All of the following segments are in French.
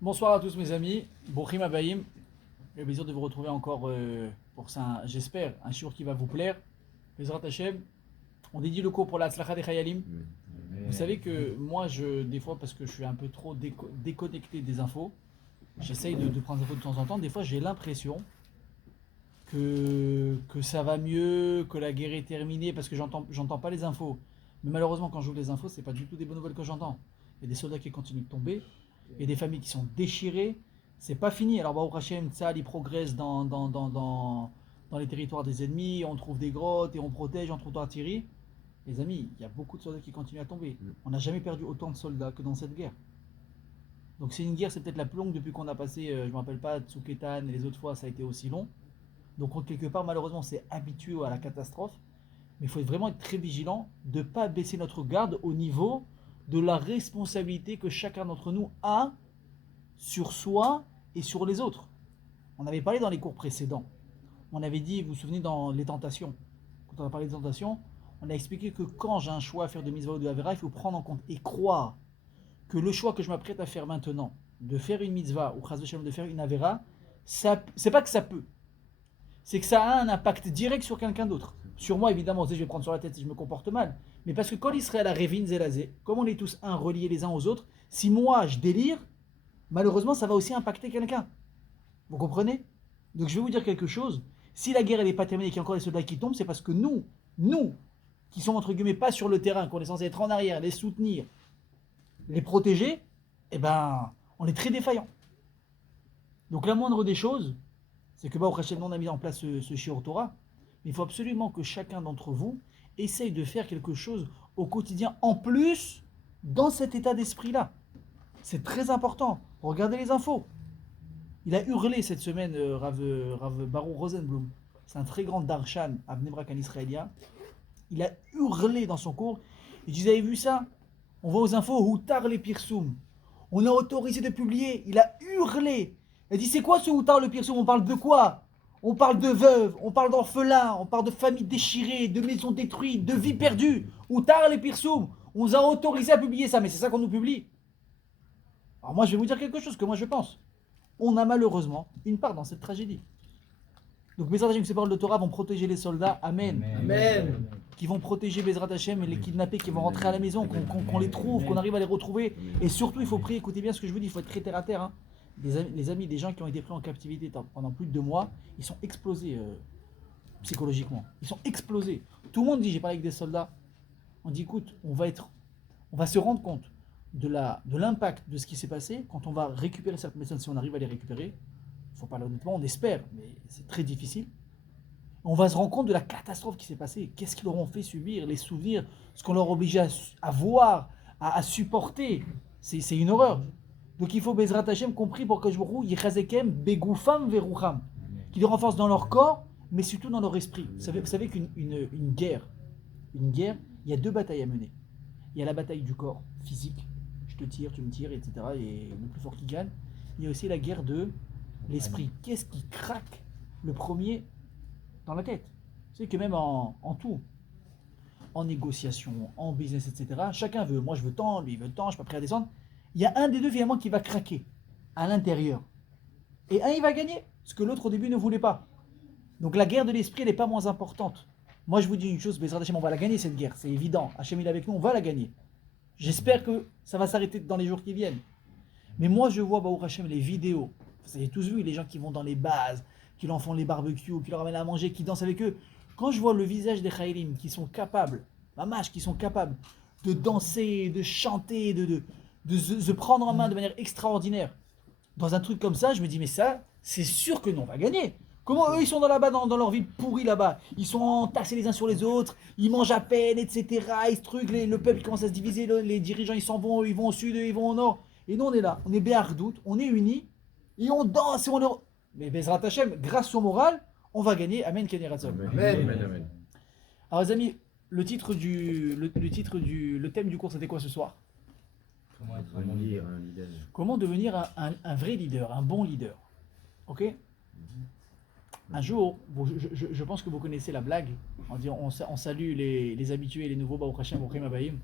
Bonsoir à tous mes amis, Brouchim Abayim, le plaisir de vous retrouver encore pour ça, j'espère, un shiur qui va vous plaire. Bezrat Hashem, on dédie le cours pour la Tzlacha des Chayalim. Vous savez que moi, des fois, parce que je suis un peu trop déconnecté des infos, j'essaye de prendre des infos de temps en temps, des fois j'ai l'impression que ça va mieux, que la guerre est terminée, parce que j'entends pas les infos. Mais malheureusement, quand j'ouvre les infos, c'est pas du tout des bonnes nouvelles que j'entends. Il y a des soldats qui continuent de tomber, il y a des familles qui sont déchirées, c'est pas fini. Alors Baruch Hashem, Tzahal, il progresse dans les territoires des ennemis, on trouve des grottes et on protège, on trouve d'artillerie. Les amis, il y a beaucoup de soldats qui continuent à tomber. On n'a jamais perdu autant de soldats que dans cette guerre. Donc c'est une guerre, c'est peut-être la plus longue depuis qu'on a passé, je ne me rappelle pas, Tsuketan et les autres fois, ça a été aussi long. Donc quelque part, malheureusement, on s'est habitué à la catastrophe. Mais il faut vraiment être très vigilant de ne pas baisser notre garde au niveau de la responsabilité que chacun d'entre nous a sur soi et sur les autres. On avait parlé dans les cours précédents. On avait dit, vous vous souvenez, dans les tentations. Quand on a parlé des tentations, on a expliqué que quand j'ai un choix à faire de mitzvah ou de avera, il faut prendre en compte et croire que le choix que je m'apprête à faire maintenant, de faire une mitzvah ou de faire une avera, c'est pas que ça peut. C'est que ça a un impact direct sur quelqu'un d'autre. Sur moi, évidemment, je vais prendre sur la tête si je me comporte mal. Mais parce que quand Israël a Révin Zelazé, comme on est tous reliés les uns aux autres, si moi je délire, malheureusement, ça va aussi impacter quelqu'un. Vous comprenez? Donc je vais vous dire quelque chose. Si la guerre elle n'est pas terminée et qu'il y a encore des soldats qui tombent, c'est parce que nous, qui sommes entre guillemets pas sur le terrain, qu'on est censé être en arrière, les soutenir, les protéger, eh ben, on est très défaillants. Donc la moindre des choses, c'est que Baruch Hashem, on a mis en place ce Shiur Torah, mais il faut absolument que chacun d'entre vous essaye de faire quelque chose au quotidien, en plus, dans cet état d'esprit-là. C'est très important. Regardez les infos. Il a hurlé cette semaine, Rav Baruch Rosenblum. C'est un très grand darshan à Bnei Brak, un Israélien. Il a hurlé dans son cours. Il dit, vous avez vu ça? On voit aux infos, Houtar les Pirsoum. On a autorisé de publier. Il a hurlé. Il a dit, c'est quoi ce Houtar le Pirsoum? On parle de quoi? On parle de veuves, on parle d'orphelins, on parle de familles déchirées, de maisons détruites, de vies perdues. Houtar les Pirsoum. On nous a autorisé à publier ça, mais c'est ça qu'on nous publie. Alors moi, je vais vous dire quelque chose que moi je pense. On a malheureusement une part dans cette tragédie. Donc Bezrat Hashem, ces paroles de Torah vont protéger les soldats, Amen. Amen. Qui vont protéger Bezrat Hashem et les kidnappés qui vont rentrer à la maison, qu'on les trouve, qu'on arrive à les retrouver. Et surtout, il faut prier, écoutez bien ce que je vous dis, il faut être très terre à terre. Hein. Les amis, des gens qui ont été pris en captivité pendant plus de 2 mois, ils sont explosés psychologiquement. Ils sont explosés. Tout le monde dit, j'ai parlé avec des soldats, on dit écoute, on va se rendre compte de l'impact de ce qui s'est passé quand on va récupérer certaines personnes, si on arrive à les récupérer. Il faut parler honnêtement, on espère, mais c'est très difficile. On va se rendre compte de la catastrophe qui s'est passée. Qu'est-ce qu'ils leur ont fait subir, les souvenirs, ce qu'on leur a obligé à voir, à supporter. C'est une horreur. Donc il faut Bezrat Hashem compris pour que je vous Yechazekem begoufam verucham, qui les renforce dans leur corps, mais surtout dans leur esprit. Vous savez qu'une guerre, il y a 2 batailles à mener. Il y a la bataille du corps physique, je te tire, tu me tires, etc. Et le plus fort qui gagne. Il y a aussi la guerre de l'esprit. Qu'est-ce qui craque le premier dans la tête? C'est que même en tout, en négociation, en business, etc., chacun veut. Moi je veux tant, lui il veut tant, je suis pas prêt à descendre. Il y a un des deux finalement qui va craquer à l'intérieur. Et un il va gagner, ce que l'autre au début ne voulait pas. Donc la guerre de l'esprit elle n'est pas moins importante. Moi je vous dis une chose, Bezrat Hashem, on va la gagner cette guerre, c'est évident. Hashem il est avec nous, on va la gagner. J'espère que ça va s'arrêter dans les jours qui viennent. Mais moi je vois Baruch Hashem les vidéos. Vous avez tous vu les gens qui vont dans les bases, qui leur font les barbecues, qui leur ramènent à manger, qui dansent avec eux. Quand je vois le visage des Chaïlim qui sont capables, qui sont capables de danser, de chanter, de se prendre en main de manière extraordinaire dans un truc comme ça, je me dis mais ça, c'est sûr que nous on va gagner. Comment eux ils sont là-bas dans leur vie pourrie là-bas? Ils sont entassés les uns sur les autres, ils mangent à peine, etc. Ils se truquent, le peuple commence à se diviser, les dirigeants ils s'en vont, ils vont au sud, ils vont au nord. Et nous on est là, on est béardout, on est unis, et on danse, et on est... Mais Bezrat Hashem, grâce au moral, on va gagner. Amen, Kenny Ratzon. Amen. Alors les amis, le thème du cours c'était quoi ce soir? Comment être un bon leader, un leader. Comment devenir un vrai leader, un bon leader. Ok? Un jour, je pense que vous connaissez la blague. On salue les habitués, les nouveaux Baruch Hashem, Baruch Abayim.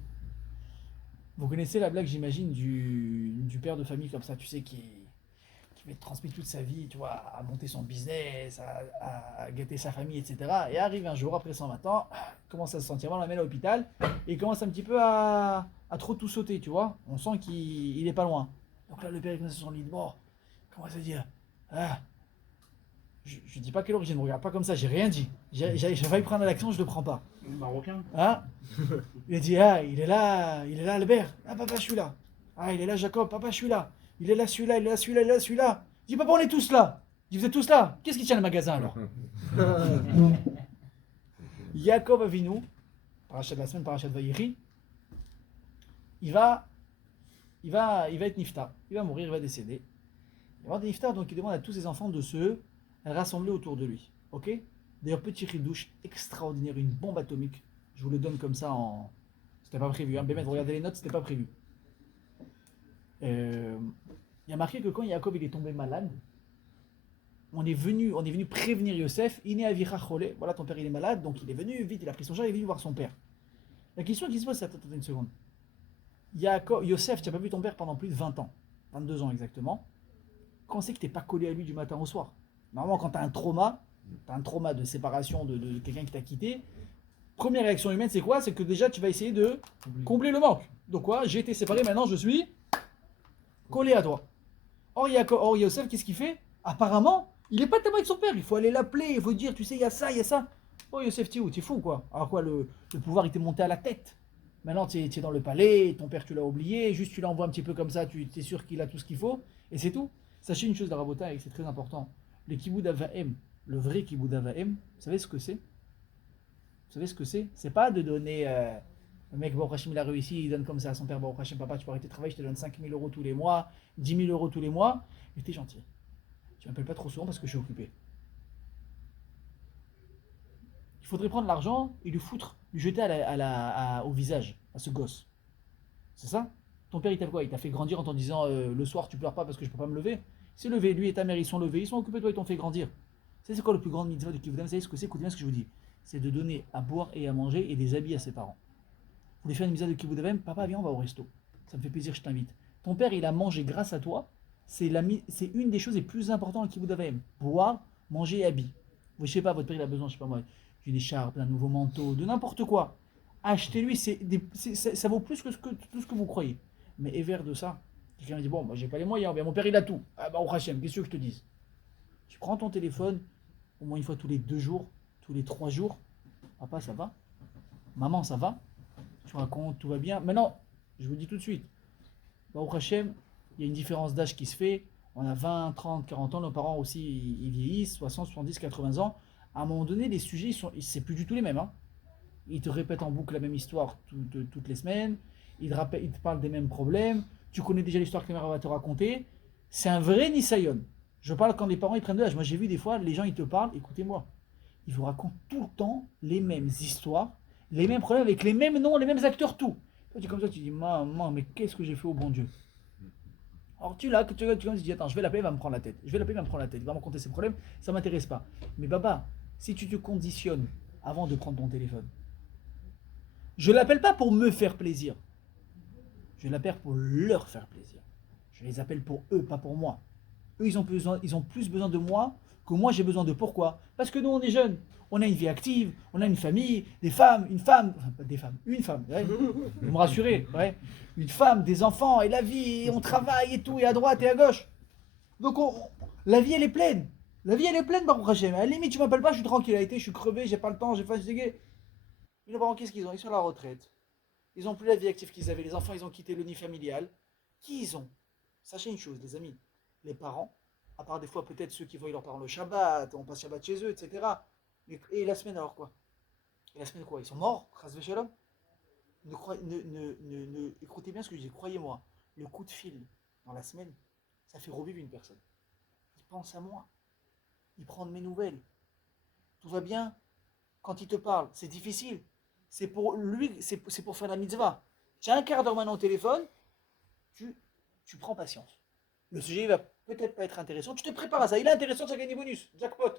Vous connaissez la blague, j'imagine, du père de famille comme ça, tu sais, qui va transmettre toute sa vie, tu vois, à monter son business, à gâter sa famille, etc. Et arrive un jour, après 120 ans, commence à se sentir mal, on l'amène à l'hôpital, et il commence un petit peu à trop tout sauter, tu vois. On sent qu'il est pas loin. Donc là, le père, il commence sur son lit de mort, il commence à dire, ah, je dis pas quelle origine, ne me regarde pas comme ça, j'ai rien dit. J'ai failli prendre l'action, je le prends pas. Marocain. Hein? Il a dit, ah, il est là, Albert. Ah, papa, je suis là. Ah, il est là, Jacob. Papa, je suis là. Il est là, celui-là, il est là, celui-là, il est là, celui-là. Il dit, papa, on est tous là. Il dit, vous êtes tous là. Qu'est-ce qui tient le magasin alors? Jacob Avinu, parachat de la semaine, parachat de Vaïri, il va être niftar. Il va mourir, il va décéder. Il va avoir des niftar, donc il demande à tous ses enfants de se rassembler autour de lui. Ok? D'ailleurs, petit ridouche extraordinaire, une bombe atomique. Je vous le donne comme ça en. C'était pas prévu. Hein. Bémet, vous regardez les notes, c'était pas prévu. Il y a marqué que quand Jacob il est tombé malade, on est venu prévenir Yosef. Iné avicha cholé. Voilà, ton père il est malade, donc il est venu vite, il a pris son char, il est venu voir son père. La question qui se pose, c'est attends une seconde. Yosef, tu n'as pas vu ton père pendant plus de 20 ans, 22 ans exactement. Quand c'est que tu n'es pas collé à lui du matin au soir? Normalement, quand tu as un trauma de séparation de quelqu'un qui t'a quitté, première réaction humaine, c'est quoi? C'est que déjà, tu vas essayer de combler le manque. Donc quoi? J'ai été séparé, maintenant je suis collé à toi. Or, Yosef, qu'est-ce qu'il fait? Apparemment, il n'est pas tellement avec son père. Il faut aller l'appeler, il faut dire, tu sais, il y a ça, il y a ça. Oh, Yosef, t'es fou, quoi. Alors quoi, le pouvoir, il t'est monté à la tête. Maintenant, tu es dans le palais, ton père, tu l'as oublié, juste tu l'envoies un petit peu comme ça, tu es sûr qu'il a tout ce qu'il faut, et c'est tout. Sachez une chose, la Rabota, et c'est très important. Le Kiboud Avahem, le vrai Kiboud Avahem, vous savez ce que c'est? Vous savez ce que c'est? C'est pas de donner. Le mec, Baruch Hashem, il a réussi, il donne comme ça à son père, Baruch Hashem, papa, tu peux arrêter de travailler, je te donne 5 000 euros tous les mois, 10 000 euros tous les mois, et t'es gentil. Tu m'appelles pas trop souvent parce que je suis occupé. Il faudrait prendre l'argent et lui foutre, lui jeter au visage, à ce gosse. C'est ça? Ton père, il t'a quoi? Il t'a fait grandir en t'en disant le soir, tu pleures pas parce que je peux pas me lever. Il s'est levé, lui et ta mère, ils sont levés, ils sont occupés de toi, ils t'ont fait grandir. C'est quoi le plus grand mitzvah de Kivudam? Vous savez ce que c'est? Écoutez bien ce que je vous dis. C'est de donner à boire et à manger et des habits à ses parents. Vous voulez faire une mitzvah de Kivudam? Papa, viens, on va au resto. Ça me fait plaisir, je t'invite. Ton père, il a mangé grâce à toi. C'est une des choses les plus importantes au Kivudam. Boire, manger et habits. Vous, je sais pas, votre père, il a besoin, je sais pas moi, d'une écharpe, d'un nouveau manteau, de n'importe quoi. Achetez-lui, ça vaut plus que tout ce que vous croyez. Mais et vers de ça, quelqu'un dit, bon, moi j'ai pas les moyens, bien mon père il a tout. Ah bah, au Hachem, qu'est-ce que je te dise? Tu prends ton téléphone, au moins une fois tous les 2 jours, tous les 3 jours. Papa, ça va? Maman, ça va? Tu racontes, tout va bien. Maintenant, je vous dis tout de suite, bah, au Hachem, il y a une différence d'âge qui se fait. On a 20, 30, 40 ans, nos parents aussi, ils vieillissent, 60, 70, 80 ans. À un moment donné, les sujets, c'est plus du tout les mêmes. Hein. Ils te répètent en boucle la même histoire toutes les semaines. Ils te parlent des mêmes problèmes. Tu connais déjà l'histoire que ta mère va te raconter. C'est un vrai Nisayon. Je parle quand les parents ils prennent de l'âge. Moi j'ai vu des fois, les gens ils te parlent, écoutez-moi, ils vous racontent tout le temps les mêmes histoires, les mêmes problèmes avec les mêmes noms, les mêmes acteurs, tout. Toi tu es comme ça, tu dis, maman, mais qu'est-ce que j'ai fait au bon Dieu? Alors tu dis, attends, je vais l'appeler, il va me prendre la tête. Je vais l'appeler, il va me prendre la tête. Il va me raconter ses problèmes, ça ne m'intéresse pas. Mais Baba, si tu te conditionnes avant de prendre ton téléphone, je ne l'appelle pas pour me faire plaisir. Je l'appelle pour leur faire plaisir. Je les appelle pour eux, pas pour moi. Eux, ils ont plus besoin de moi que moi, j'ai besoin d'eux. Pourquoi? Parce que nous, on est jeunes. On a une vie active, on a une famille, des femmes, une femme, enfin pas des femmes, une femme, ouais. Vous me rassurez, ouais. Une femme, des enfants, et la vie, et on travaille et tout, et à droite et à gauche. Donc la vie, elle est pleine. La vie, elle est pleine, Baruch Hashem. À la limite, tu m'appelles pas, je suis tranquille, je suis crevé, j'ai pas le temps, j'ai fatigué. Mais nos parents, qu'est-ce qu'ils ont? Ils sont à la retraite. Ils n'ont plus la vie active qu'ils avaient. Les enfants, ils ont quitté le nid familial. Qui ils ont? Sachez une chose, les amis. Les parents, à part des fois peut-être ceux qui voient leurs parents le Shabbat, on passe Shabbat chez eux, etc. Et la semaine alors quoi? Et la semaine quoi? Ils sont morts? Shalom. Écoutez bien ce que je dis, croyez-moi, le coup de fil dans la semaine, ça fait revivre une personne. Il pense à moi. Il prend de mes nouvelles. Tout va bien? Quand il te parle, c'est difficile. C'est pour lui, c'est pour faire la mitzvah. Tu as un quart d'heure maintenant au téléphone, tu prends patience. Le sujet va peut-être pas être intéressant, tu te prépares à ça. Il est intéressant, ça gagne des bonus. Jackpot.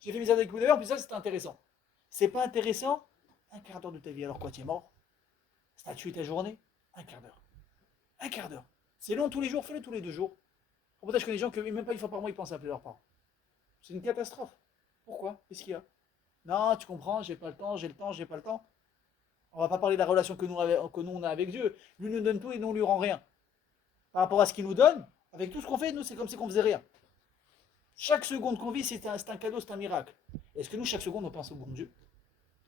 j'ai fait mes avec vous d'ailleurs, puis ça c'était intéressant. C'est pas intéressant? Un quart d'heure de ta vie, alors quoi, tu es mort? Ça a tué ta journée? Un quart d'heure. Un quart d'heure. C'est long tous les jours, fais-le tous les 2 jours. Pour je connais des gens que même pas une fois par mois ils pensent à appeler leurs parents. C'est une catastrophe. Pourquoi? Qu'est-ce qu'il y a? Non, tu comprends, j'ai pas le temps, j'ai le temps, j'ai pas le temps. On va pas parler de la relation que nous on a avec Dieu. Lui nous donne tout et nous on lui rend rien. Par rapport à ce qu'il nous donne, avec tout ce qu'on fait, nous c'est comme si on faisait rien. Chaque seconde qu'on vit, c'est un cadeau, c'est un miracle. Est-ce que nous, chaque seconde, on pense au bon Dieu?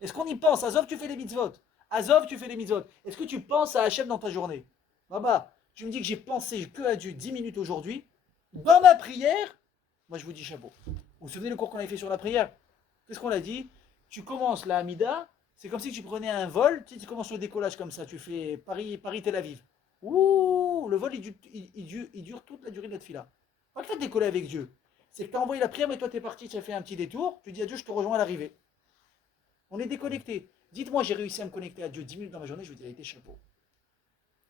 Est-ce qu'on y pense? Azov, tu fais les mitzvot. Azov, tu fais les mitzvot. Est-ce que tu penses à Hachem dans ta journée? Baba, tu me dis que j'ai pensé que à Dieu 10 minutes aujourd'hui. Dans ma prière, moi je vous dis chapeau. Vous vous souvenez le cours qu'on avait fait sur la prière? Qu'est-ce qu'on a dit? Tu commences la Hamida, c'est comme si tu prenais un vol, tu commences le décollage comme ça, tu fais Paris-Tel Aviv. Ouh, le vol il dure toute la durée de la fila. Pas que tu as décollé avec Dieu. C'est que tu as envoyé la prière, mais toi tu es parti, tu as fait un petit détour, tu dis à Dieu, je te rejoins à l'arrivée. On est déconnecté. Dites-moi, j'ai réussi à me connecter à Dieu 10 minutes dans ma journée, je vous dis, il a été chapeau.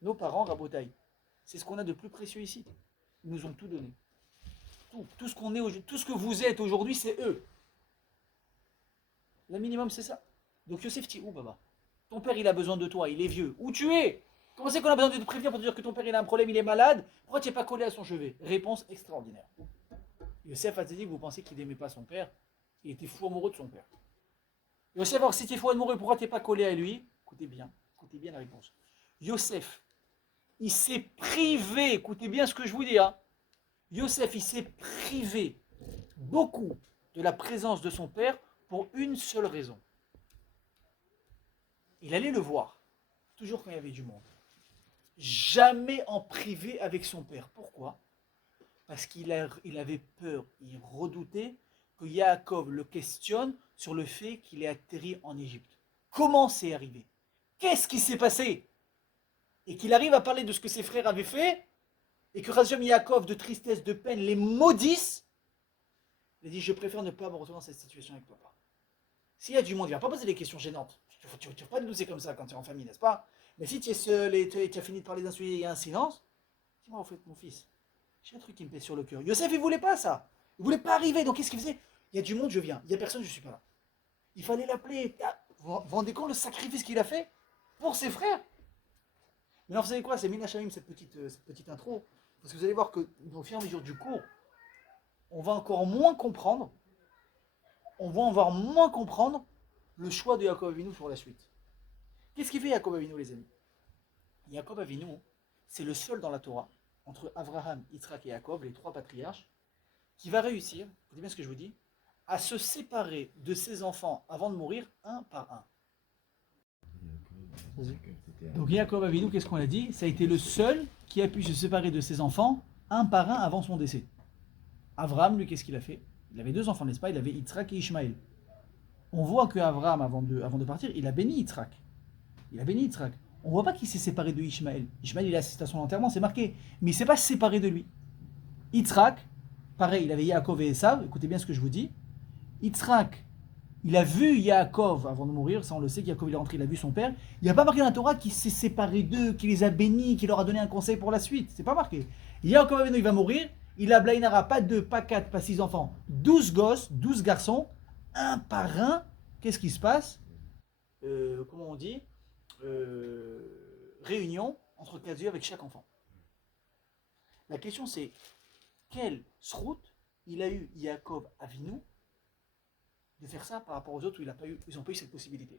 Nos parents, Rabotaï, c'est ce qu'on a de plus précieux ici. Ils nous ont tout donné. Tout ce qu'on est, tout ce que vous êtes aujourd'hui, c'est eux. Le minimum, c'est ça. Donc Yosef dit, où Baba? Ton père, il a besoin de toi, il est vieux. Où tu es? Comment c'est qu'on a besoin de te prévenir pour te dire que ton père, il a un problème, il est malade? Pourquoi tu n'es pas collé à son chevet? Réponse extraordinaire. Yosef a dit, vous pensez qu'il n'aimait pas son père? Il était fou amoureux de son père. Yosef, alors si tu es fou amoureux, pourquoi tu n'es pas collé à lui? Écoutez bien la réponse. Yosef, il s'est privé, écoutez bien ce que je vous dis, hein. Yosef, il s'est privé beaucoup de la présence de son père pour une seule raison. Il allait le voir, toujours quand il y avait du monde. Jamais en privé avec son père. Pourquoi? Parce qu'il avait peur, il redoutait que Yaakov le questionne sur le fait qu'il ait atterri en Égypte. Comment c'est arrivé? Qu'est-ce qui s'est passé? Et qu'il arrive à parler de ce que ses frères avaient fait, et que Razom Yaakov, de tristesse, de peine, les maudissent. Il a dit, je préfère ne pas me retrouver dans cette situation avec papa. S'il y a du monde, il ne va pas poser des questions gênantes. Tu ne vas pas te dousser comme ça quand tu es en famille, n'est-ce pas? Mais si tu es seul et tu as fini de parler d'un sujet et il y a un silence, dis-moi, au fait, mon fils, j'ai un truc qui me pèse sur le cœur. Yosef, il ne voulait pas ça. Il ne voulait pas arriver. Donc, qu'est-ce qu'il faisait? Il y a du monde, je viens. Il n'y a personne, je ne suis pas là. Il fallait l'appeler. Vous vous rendez compte le sacrifice qu'il a fait pour ses frères? Mais non, vous savez quoi? C'est Minachamim, cette petite intro. Parce que vous allez voir que, au fur et à mesure du cours, on va encore moins comprendre. On va encore moins comprendre le choix de Yaakov Avinu sur la suite. Qu'est-ce qu'il fait Yaakov Avinu, les amis? Yaakov Avinu, c'est le seul dans la Torah, entre Abraham, Yitzhak et Yaakov, les 3 patriarches, qui va réussir, écoutez bien ce que je vous dis, à se séparer de ses enfants avant de mourir, un par un. Donc Yaakov Avinu, qu'est-ce qu'on a dit? Ça a été le seul qui a pu se séparer de ses enfants, un par un avant son décès. Abraham, lui, qu'est-ce qu'il a fait? Il avait 2 enfants, n'est-ce pas? Il avait Yitzhak et Ishmaël. On voit que Abraham, avant de partir, il a béni Yitzhak. On ne voit pas qu'il s'est séparé de Ishmaël. Ishmaël, il a assisté à son enterrement, c'est marqué. Mais il ne s'est pas séparé de lui. Yitzhak, pareil, il avait Yaakov et Esav. Écoutez bien ce que je vous dis. Yitzhak, il a vu Yaakov avant de mourir. Ça, on le sait, Yaakov, il est rentré, il a vu son père. Il n'y a pas marqué dans la Torah qu'il s'est séparé d'eux, qu'il les a bénis, qu'il leur a donné un conseil pour la suite. C'est pas marqué. Yaakov, il va mourir. Il a Blainara, pas 2, pas 4, pas 6 enfants. 12 gosses, 12 garçons. Un par un. Qu'est-ce qui se passe? Comment on dit? Réunion entre 4 yeux avec chaque enfant. La question c'est, quelle sroute il a eu Yaakov Avinu de faire ça par rapport aux autres où ils n'ont pas eu cette possibilité?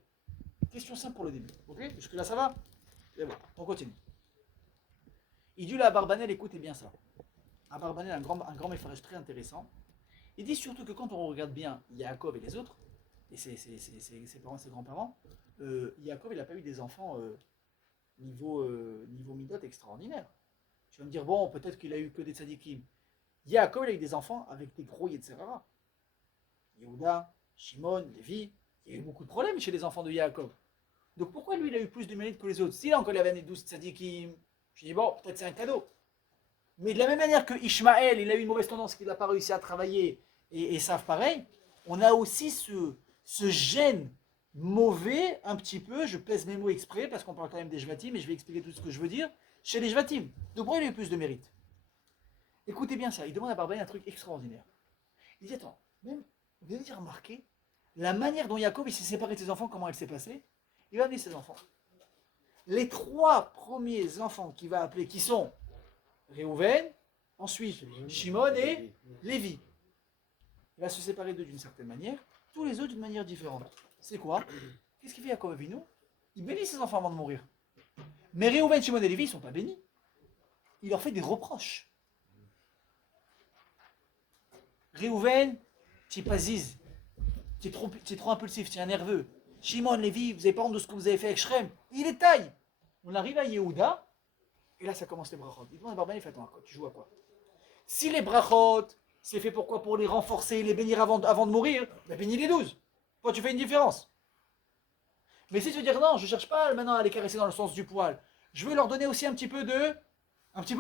Question simple pour le début. Ok? Jusque là ça va? Et bon, on continue. Il dit là à Barbanel, écoutez bien ça. À Barbanel, un grand méfarage très intéressant. Il dit surtout que quand on regarde bien Yaakov et les autres, et ses parents, ses grands-parents, Yaakov, il n'a pas eu des enfants niveau midot extraordinaire. Tu vas me dire, bon, peut-être qu'il a eu que des tzadikim. Yaakov, il a eu des enfants avec des gros Yetzerara. Yehuda, Shimon, Lévi, il y a eu beaucoup de problèmes chez les enfants de Yaakov. Donc pourquoi lui, il a eu plus de mérite que les autres? S'il a encore avait 12 tzadikim, je dis, bon, peut-être c'est un cadeau. Mais de la même manière que Ishmaël, il a eu une mauvaise tendance qu'il n'a pas réussi à travailler, et Esav pareil, on a aussi ce gène mauvais, un petit peu, je pèse mes mots exprès, parce qu'on parle quand même des Jvatim, mais je vais expliquer tout ce que je veux dire, chez les Jvatim. Donc pourquoi il a eu plus de mérite? Écoutez bien ça, il demande à Barbanel un truc extraordinaire. Il dit, attends, Vous avez remarqué la manière dont Jacob il s'est séparé de ses enfants, comment elle s'est passée? Il va amener ses enfants. Les 3 premiers enfants qu'il va appeler, qui sont Réhouven, ensuite Shimon et Lévi. Il va se séparer d'eux d'une certaine manière, tous les autres d'une manière différente. C'est quoi? Qu'est-ce qu'il fait Jacob Avinu? Il bénit ses enfants avant de mourir. Mais Réhouven, Shimon et Lévi, ils ne sont pas bénis. Il leur fait des reproches. Réhouven, tu es pas ziz, tu es trop impulsif, tu es un nerveux. Shimon, Lévi, vous n'avez pas honte de ce que vous avez fait avec Shrem. Il est taille. On arrive à Yehuda, et là ça commence les brachot. Il demande à Barben, il fait attends, tu joues à quoi? Si les brachot, c'est fait pourquoi? Pour les renforcer, les bénir avant de mourir, ben bénis les 12. Toi tu fais une différence. Mais si tu veux dire non, je ne cherche pas maintenant à les caresser dans le sens du poil, je veux leur donner aussi un petit peu de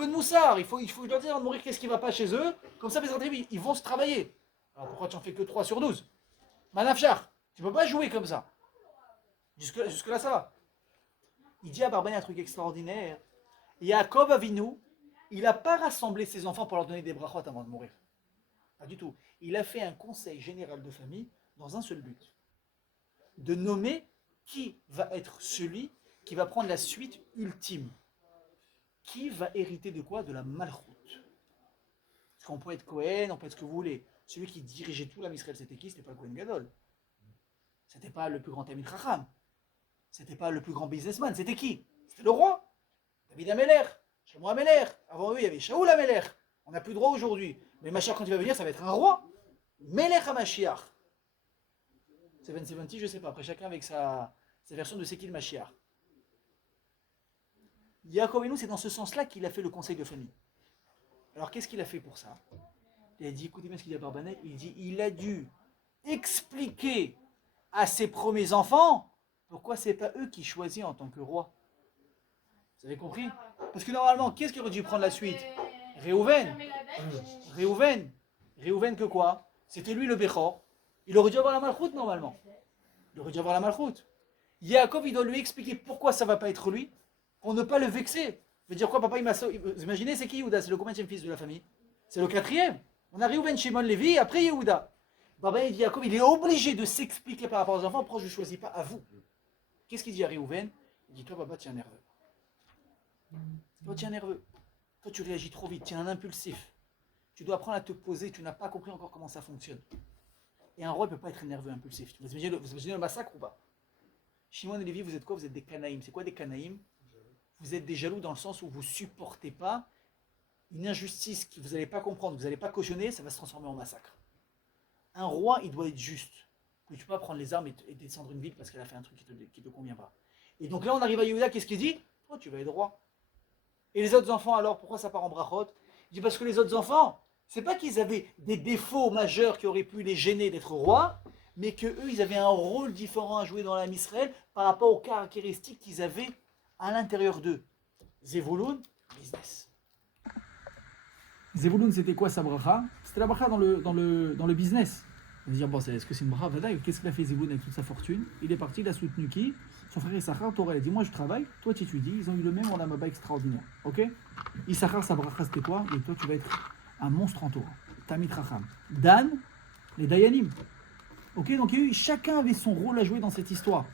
moussard. Il faut leur dire avant de mourir qu'est-ce qui ne va pas chez eux. Comme ça, ils vont se travailler. Alors pourquoi tu en fais que 3 sur 12? Manafchar, tu ne peux pas jouer comme ça. Jusque là, ça va. Il dit à Barben un truc extraordinaire. Yaakov Avinu, il n'a pas rassemblé ses enfants pour leur donner des brachot avant de mourir. Pas du tout. Il a fait un conseil général de famille dans un seul but. De nommer qui va être celui qui va prendre la suite ultime. Qui va hériter de quoi? De la malchoute. Parce qu'on peut être Cohen, on peut être ce que vous voulez. Celui qui dirigeait tout la Israël, c'était qui? C'était pas le Cohen Gadol. C'était pas le plus grand Talmid Chacham. C'était pas le plus grand businessman. C'était qui? C'était le roi. David Ameler, Shlomo Ameler. Avant eux, il y avait Shaoul Ameler. On n'a plus de roi aujourd'hui. Mais Mashiach, quand il va venir, ça va être un roi. Melech HaMashiach. 770, je sais pas. Après, chacun avec sa version de c'est qui le Mashiach. Yaakov Avinu, c'est dans ce sens-là qu'il a fait le conseil de famille. Alors, qu'est-ce qu'il a fait pour ça? Il a dit, écoutez bien ce qu'il dit à Barbanel, il a dû expliquer à ses premiers enfants pourquoi c'est pas eux qui choisissent en tant que roi. Vous avez compris? Parce que normalement, qu'est-ce qui aurait dû prendre la suite? Réhouven. Réhouven que quoi? C'était lui le Bechor. Il aurait dû avoir la malchoute normalement. Il aurait dû avoir la malchoute. Yaakov, il doit lui expliquer pourquoi ça va pas être lui, pour ne pas le vexer. Veut dire quoi, papa, vous imaginez, c'est qui Yehuda? C'est le combienième fils de la famille? C'est le 4e. On a Réhouven, Shimon, Lévi, après Yehuda. Baba, il dit Yaakov, il est obligé de s'expliquer par rapport aux enfants, pourquoi je ne choisis pas à vous? Qu'est-ce qu'il dit à Réhouven? Il dit, toi, papa, tu es un nerveux. Toi, tu es un nerveux. Toi, tu réagis trop vite, tu es un impulsif. Tu dois apprendre à te poser, tu n'as pas compris encore comment ça fonctionne. Et un roi ne peut pas être nerveux, impulsif. Vous imaginez le massacre ou pas? Shimon et Lévi, vous êtes quoi? Vous êtes des Canaïm. C'est quoi des Canaïm? Vous êtes des jaloux dans le sens où vous ne supportez pas une injustice que vous n'allez pas comprendre, vous n'allez pas cautionner, ça va se transformer en massacre. Un roi, il doit être juste. Tu ne peux pas prendre les armes et descendre une ville parce qu'elle a fait un truc qui ne te convient pas. Et donc là, on arrive à Yehuda, qu'est-ce qu'il dit? Toi, tu vas être roi. Et les autres enfants, alors, pourquoi ça part en brachot? Il dit parce que les autres enfants, c'est pas qu'ils avaient des défauts majeurs qui auraient pu les gêner d'être rois, mais qu'eux, ils avaient un rôle différent à jouer dans l'âme Israël par rapport aux caractéristiques qu'ils avaient à l'intérieur d'eux. Zevulun, business. Zevulun, c'était quoi sa bracha? C'était la bracha dans le business. On va dire, bon, est-ce que c'est une bracha? Vadaï, qu'est-ce qu'il a fait Zevulun avec toute sa fortune? Il est parti, il a soutenu qui? Son frère Issachar, Torah, il a dit, moi je travaille, toi tu étudies, ils ont eu le même Olamaba extraordinaire. Ok? Issachar, sa bracha, c'était quoi? Et toi tu vas être un monstre en Torah. Tamid Chacham. Dan, les Dayanim. Ok? Donc chacun avait son rôle à jouer dans cette histoire.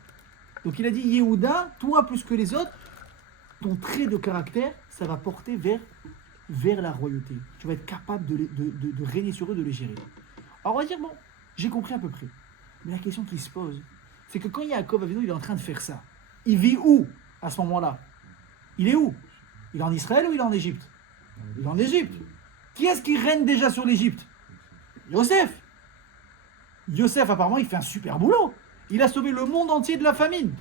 Donc il a dit, Yehuda, toi plus que les autres, ton trait de caractère, ça va porter vers la royauté. Tu vas être capable de régner sur eux, de les gérer. Alors on va dire, bon, j'ai compris à peu près. Mais la question qui se pose, c'est que quand Yaakov Avinu, il est en train de faire ça, il vit où à ce moment-là? Il est où? Il est en Israël ou il est en Égypte? Il est en Égypte. Qui est-ce qui règne déjà sur l'Égypte? Yosef. Yosef, apparemment, il fait un super boulot. Il a sauvé le monde entier de la famine.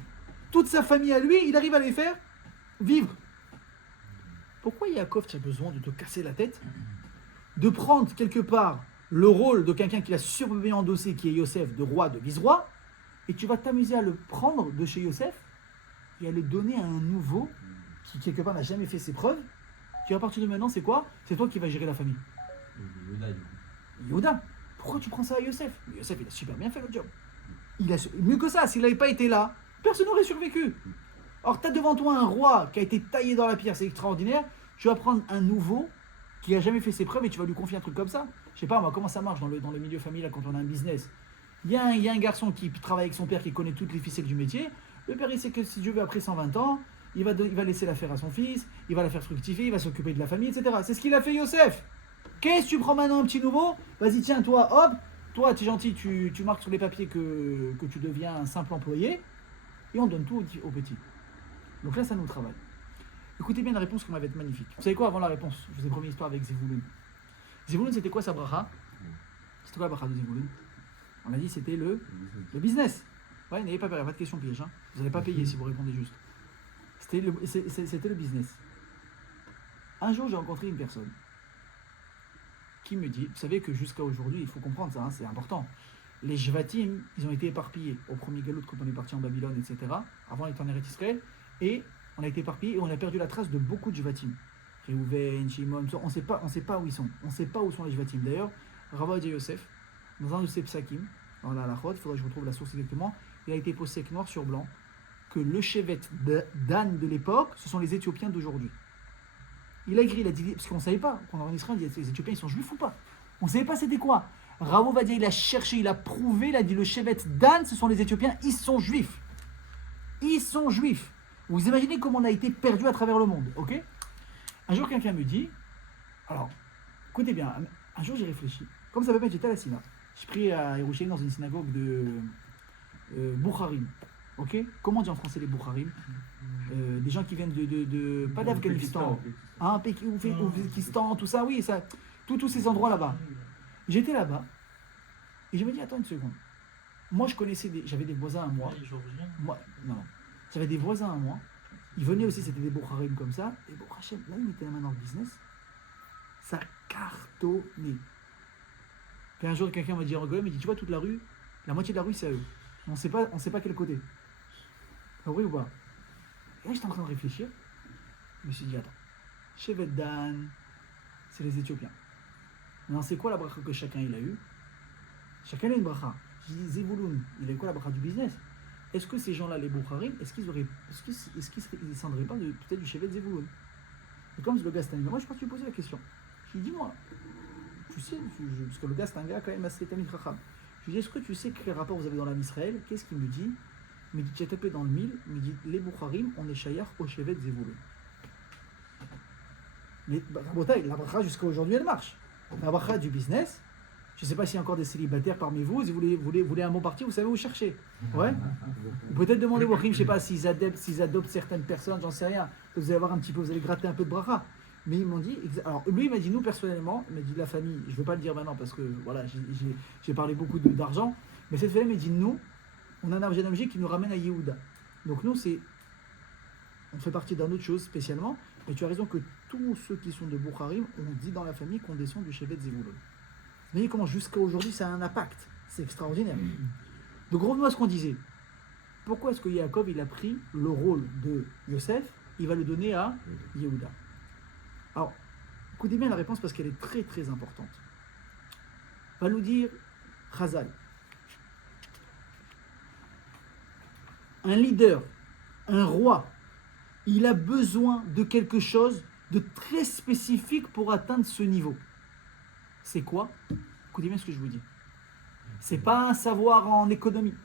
Toute sa famille à lui, il arrive à les faire vivre. Pourquoi Yaakov, tu as besoin de te casser la tête, de prendre quelque part le rôle de quelqu'un qui l'a sûrement endossé, qui est Yosef, de roi, de vice-roi, et tu vas t'amuser à le prendre de chez Yosef et à le donner à un nouveau qui, quelque part, n'a jamais fait ses preuves. Tu vas à partir de maintenant, c'est quoi? C'est toi qui vas gérer la famille. Yehuda. Pourquoi tu prends ça à Yosef? Yosef, il a super bien fait le job. Mieux que ça, s'il n'avait pas été là, personne n'aurait survécu. Alors, tu as devant toi un roi qui a été taillé dans la pierre, c'est extraordinaire. Tu vas prendre un nouveau qui a jamais fait ses preuves et tu vas lui confier un truc comme ça. Je sais pas moi, comment ça marche dans le milieu familial quand on a un business. Il y a un garçon qui travaille avec son père qui connaît toutes les ficelles du métier. Le père il sait que si Dieu veut après 120 ans, il va laisser l'affaire à son fils, il va la faire fructifier, il va s'occuper de la famille, etc. C'est ce qu'il a fait Yosef. Qu'est-ce que tu prends maintenant un petit nouveau? Vas-y tiens toi, hop, toi tu es gentil, tu marques sur les papiers que tu deviens un simple employé et on donne tout au petit. Donc là ça nous travaille. Écoutez bien la réponse qui va être magnifique. Vous savez quoi avant la réponse? Je vous ai promis une histoire avec Zevouloun. Zevouloun c'était quoi sa bracha? C'était quoi la bracha de Zevouloun? On a dit c'était le business. Ouais, n'ayez pas peur, il n'y a pas de question piège. Hein. Vous n'allez pas payer si vous répondez juste. C'était le business. Un jour, j'ai rencontré une personne qui me dit, vous savez que jusqu'à aujourd'hui, il faut comprendre ça, hein, c'est important. Les Jvatim, ils ont été éparpillés au premier galout quand on est parti en Babylone, etc. Avant, on était en Eretz Israël. Et on a été éparpillés et on a perdu la trace de beaucoup de Jvatim. Réhouven, Shimon, on ne sait pas où ils sont. On ne sait pas où sont les Jvatim. D'ailleurs, Rav Ovadia Yosef, dans un de ses psakim, dans la Halachot, il faudrait que je retrouve la source exactement, il a été posé noir sur blanc que le chevet d'Anne de l'époque, ce sont les Éthiopiens d'aujourd'hui. Il a écrit, il a dit, parce qu'on ne savait pas, quand on est en Israël, il dit, les Éthiopiens, ils sont juifs ou pas? On ne savait pas c'était quoi. Rav Ovadia, il a cherché, il a prouvé, il a dit, le chevet d'Anne, ce sont les Éthiopiens, ils sont juifs. Ils sont juifs. Vous imaginez comment on a été perdu à travers le monde, ok? Un jour, quelqu'un me dit, alors, écoutez bien, un jour j'ai réfléchi, comme ça peut être, j'étais à la Sina. Je prie à Yerushalayim dans une synagogue de Boukharim. Ok? Comment on dit en français les Boukharim? Des gens qui viennent de pas d'Afghanistan, hein, Ouzbékistan, tout ça, oui, ça, tous ces endroits là-bas. J'étais là-bas et je me dis, attends une seconde. Moi, j'avais des voisins à moi. Non, j'avais des voisins à moi. Ils venaient aussi, c'était des Boukharim comme ça. Et bon, Hachem, là, ils mettaient la main dans le business. Ça cartonnait. Puis un jour, quelqu'un m'a dit en rigolant, il m'a dit, tu vois, toute la rue, la moitié de la rue, c'est à eux. On ne sait pas quel côté. Ah oui ou pas? Et là, j'étais en train de réfléchir. Je me suis dit, attends, Shevet Dan, c'est les Éthiopiens. Maintenant, c'est quoi la bracha que chacun il a eu? Chacun a une bracha. Je dis, Zevouloun, il a eu quoi la bracha du business? Est-ce que ces gens-là, les Boukharim, est-ce qu'ils ne descendraient pas peut-être du Shevet Zevouloun? Et comme le gars, c'est un moi, je crois que tu me posais la question. Je lui dis, dis-moi, tu sais, parce que le gars, c'est un gars quand même assez tamid chacham. Je lui dis, est-ce que tu sais quel rapport vous avez dans l'âme Israël? Qu'est-ce qu'il me dit? Il me dit, tu as tapé dans le mille, il me dit, les Boukharim, on est shayach au Shevet Zevouloun. Mais la bracha jusqu'à aujourd'hui, elle marche. La bracha du business, je ne sais pas s'il y a encore des célibataires parmi vous, si vous voulez un bon parti, vous savez où chercher. Ouais. Peut-être demander aux Boukharim, je ne sais pas s'ils adoptent certaines personnes, j'en sais rien. Vous allez avoir un petit peu, vous allez gratter un peu de bracha. Mais ils m'ont dit, alors lui il m'a dit, nous personnellement, il m'a dit de la famille, je ne veux pas le dire maintenant parce que voilà, j'ai parlé beaucoup d'argent, mais cette famille m'a dit, nous, on a un arbre généalogique qui nous ramène à Yehuda. Donc nous, on fait partie d'une autre chose spécialement, mais tu as raison que tous ceux qui sont de Boukharim, on dit dans la famille qu'on descend du Shevet Zevouloun. Vous voyez comment jusqu'à aujourd'hui ça a un impact, c'est extraordinaire. Donc revenons à ce qu'on disait. Pourquoi est-ce que Yaakov il a pris le rôle de Yosef, il va le donner à Yehuda? Alors, écoutez bien la réponse parce qu'elle est très très importante. Va nous dire Chazal. Un leader, un roi, il a besoin de quelque chose de très spécifique pour atteindre ce niveau. C'est quoi? Écoutez bien ce que je vous dis. C'est pas un savoir en économie.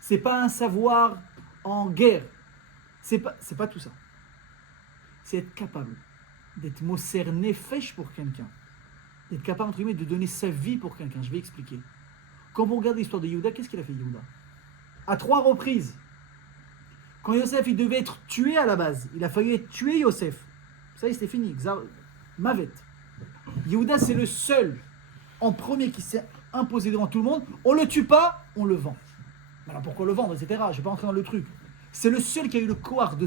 C'est pas un savoir en guerre. C'est pas tout ça. C'est être capable d'être Moser Nefesh pour quelqu'un, d'être capable entre guillemets de donner sa vie pour quelqu'un. Je vais expliquer. Quand vous regardez l'histoire de Yehuda, qu'est-ce qu'il a fait Yehuda? À 3 reprises, quand Yosef il devait être tué à la base, il a failli être tué Yosef. Ça y est, c'était fini. Mavet. Yehuda c'est le seul en premier qui s'est imposé devant tout le monde. On le tue pas, on le vend. Alors pourquoi le vendre, etc. Je ne vais pas entrer dans le truc. C'est le seul qui a eu le courage de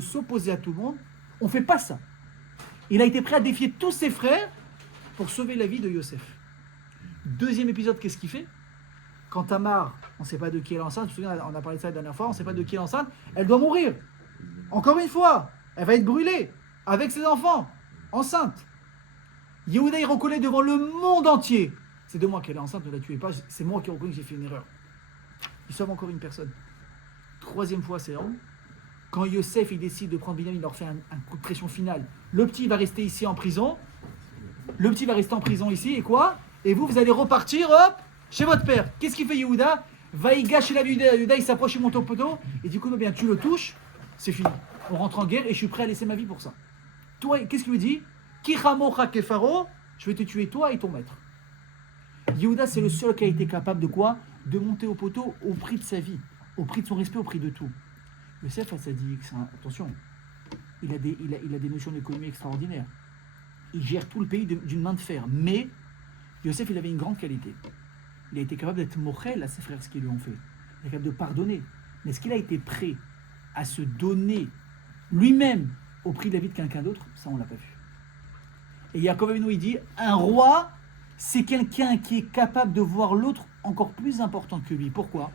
s'opposer à tout le monde. On ne fait pas ça. Il a été prêt à défier tous ses frères pour sauver la vie de Yosef. Deuxième épisode, qu'est-ce qu'il fait? Quand Tamar, on ne sait pas de qui elle est enceinte, je me souviens, on a parlé de ça la dernière fois, on ne sait pas de qui elle est enceinte, elle doit mourir. Encore une fois, elle va être brûlée avec ses enfants, enceinte. Yehuda, il reconnaît devant le monde entier. C'est de moi qu'elle est enceinte, ne la tuez pas, c'est moi qui reconnais que j'ai fait une erreur. Il sauve encore une personne. Troisième fois, c'est homme. Quand Yosef il décide de prendre Binyamin, il leur fait un coup de pression final. Le petit va rester ici en prison. Le petit va rester en prison ici, et quoi? Et vous allez repartir, hop, chez votre père. Qu'est-ce qu'il fait Yehuda? Va y gâcher la vie de Yehuda, il s'approche, il monte au poteau, et du coup, bien, tu le touches, c'est fini. On rentre en guerre, et je suis prêt à laisser ma vie pour ça. Toi, qu'est-ce qu'il lui dit? Kichamocha kefaro, je vais te tuer toi et ton maître. Yehuda, c'est le seul qui a été capable de quoi? De monter au poteau au prix de sa vie, au prix de son respect, au prix de tout. Yosef, ça dit, attention, il a des notions d'économie extraordinaires. Il gère tout le pays d'une main de fer. Mais Yosef, il avait une grande qualité. Il a été capable d'être mochel à ses frères, ce qu'ils lui ont fait. Il est capable de pardonner. Mais est-ce qu'il a été prêt à se donner lui-même au prix de la vie de quelqu'un d'autre? Ça, on ne l'a pas vu. Et Yaakov Avinu, il dit, un roi, c'est quelqu'un qui est capable de voir l'autre encore plus important que lui. Pourquoi?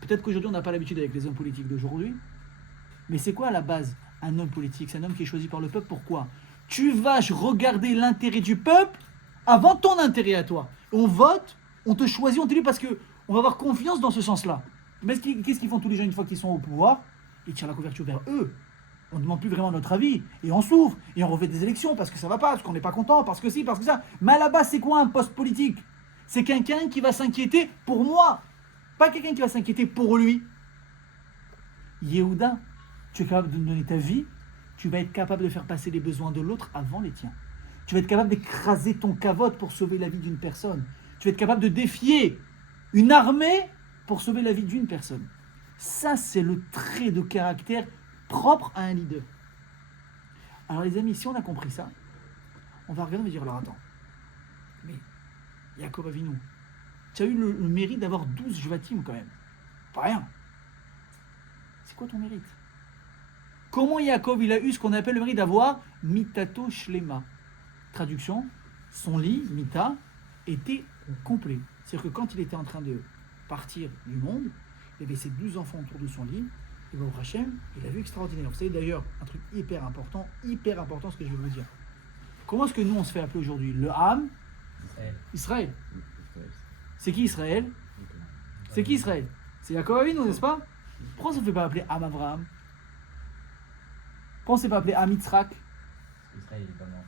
Peut-être qu'aujourd'hui, on n'a pas l'habitude avec les hommes politiques d'aujourd'hui. Mais c'est quoi à la base un homme politique? C'est un homme qui est choisi par le peuple. Pourquoi? Tu vas regarder l'intérêt du peuple avant ton intérêt à toi. On vote, on te choisit, on t'élit parce qu'on va avoir confiance dans ce sens-là. Mais qu'est-ce qu'ils font tous les gens une fois qu'ils sont au pouvoir? Ils tirent la couverture vers eux. On ne demande plus vraiment notre avis. Et on souffre. Et on refait des élections parce que ça ne va pas, parce qu'on n'est pas content, parce que si, parce que ça. Mais à la base, c'est quoi un poste politique? C'est quelqu'un qui va s'inquiéter pour moi. Pas quelqu'un qui va s'inquiéter pour lui. Yehuda, tu es capable de me donner ta vie. Tu vas être capable de faire passer les besoins de l'autre avant les tiens. Tu vas être capable d'écraser ton cavote pour sauver la vie d'une personne. Tu vas être capable de défier une armée pour sauver la vie d'une personne. Ça, c'est le trait de caractère propre à un leader. Alors les amis, si on a compris ça, on va regarder et dire, alors attends, mais Yaakov Avinu, tu as eu le mérite d'avoir 12 Jvatim quand même. Pas rien. C'est quoi ton mérite? Comment Yaakov il a eu ce qu'on appelle le mérite d'avoir mitato shlema? Traduction, son lit, mita, était complet. C'est-à-dire que quand il était en train de partir du monde, il y avait ses 12 enfants autour de son lit, et au Hachem, il a vu extraordinaire. Vous savez d'ailleurs, un truc hyper important ce que je vais vous dire. Comment est-ce que nous on se fait appeler aujourd'hui? Le Ham Israël. C'est qui Israël? C'est qui Israël? C'est Yaakov Avinu, n'est-ce pas? Pourquoi ça ne fait pas appeler Ham Avraham? Pourquoi on ne s'est pas appelé Ham Yitzhak? Israël, il est pas mort.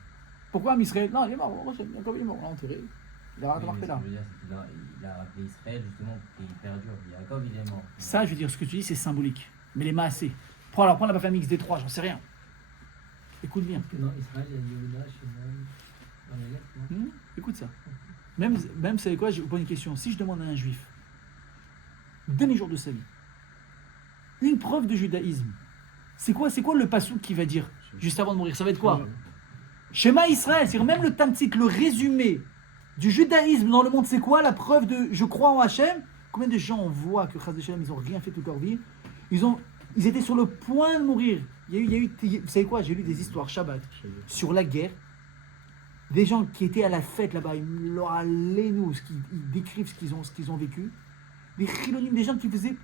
Pourquoi Ham Israël? Non, il est mort. Yaakov il est mort, on l'a enterré. Il a marqué là. Il a appelé Israël justement pour qu'il perdure. Yaakov, il est mort. Ça, je veux dire, ce que tu dis, c'est symbolique. Mais les maasés. Pourquoi on n'a pas fait un mix des trois? J'en sais rien. Écoute bien. Non, Israël, il y a Yehuda, Shimon, dans les lettres, non? Écoute ça. Même, vous savez quoi, je vous pose une question. Si je demande à un juif, dès les jours de sa vie, une preuve de judaïsme, c'est quoi le passouk qu'il va dire juste avant de mourir? Ça va être quoi? Shema Israël, c'est-à-dire même le Tamtsit, le résumé du judaïsme dans le monde, c'est quoi la preuve de je crois en Hachem? Combien de gens on voit que Chas V'Shalom, ils n'ont rien fait toute leur vie? Ils étaient sur le point de mourir. Il y a eu, vous savez quoi? J'ai lu des histoires Shabbat sur la guerre. Des gens qui étaient à la fête là-bas, ils décrivent ce qu'ils ont vécu. Des chilonim, des gens qui faisaient.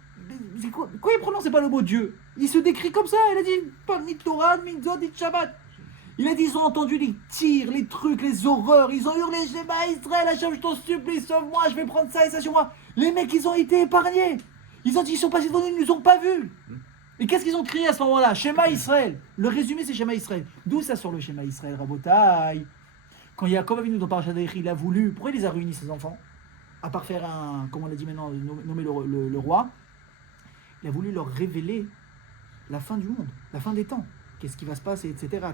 C'est quoi ils prononçaient pas le mot Dieu? Il se décrit comme ça. Il a dit pas ni Torah, ni Zod, ni Shabbat. Il a dit ils ont entendu les tirs, les trucs, les horreurs. Ils ont hurlé Shema Israël, Hachem, je t'en supplie, sauve-moi, je vais prendre ça et ça sur moi. Les mecs, ils ont été épargnés. Ils ont dit ils sont passés devant nous, ils ne nous ont pas vus. Et qu'est-ce qu'ils ont crié à ce moment-là? Shema Israël. Le résumé, c'est Shema Israël. D'où ça sort le Shema Israël, Rabotai? Quand Yaakov Avinu dans Parashat Vayechi, il a voulu. Pourquoi il les a réunis, ses enfants? À part faire comme on l'a dit maintenant, nommer le roi. Il a voulu leur révéler la fin du monde, la fin des temps. Qu'est-ce qui va se passer, etc.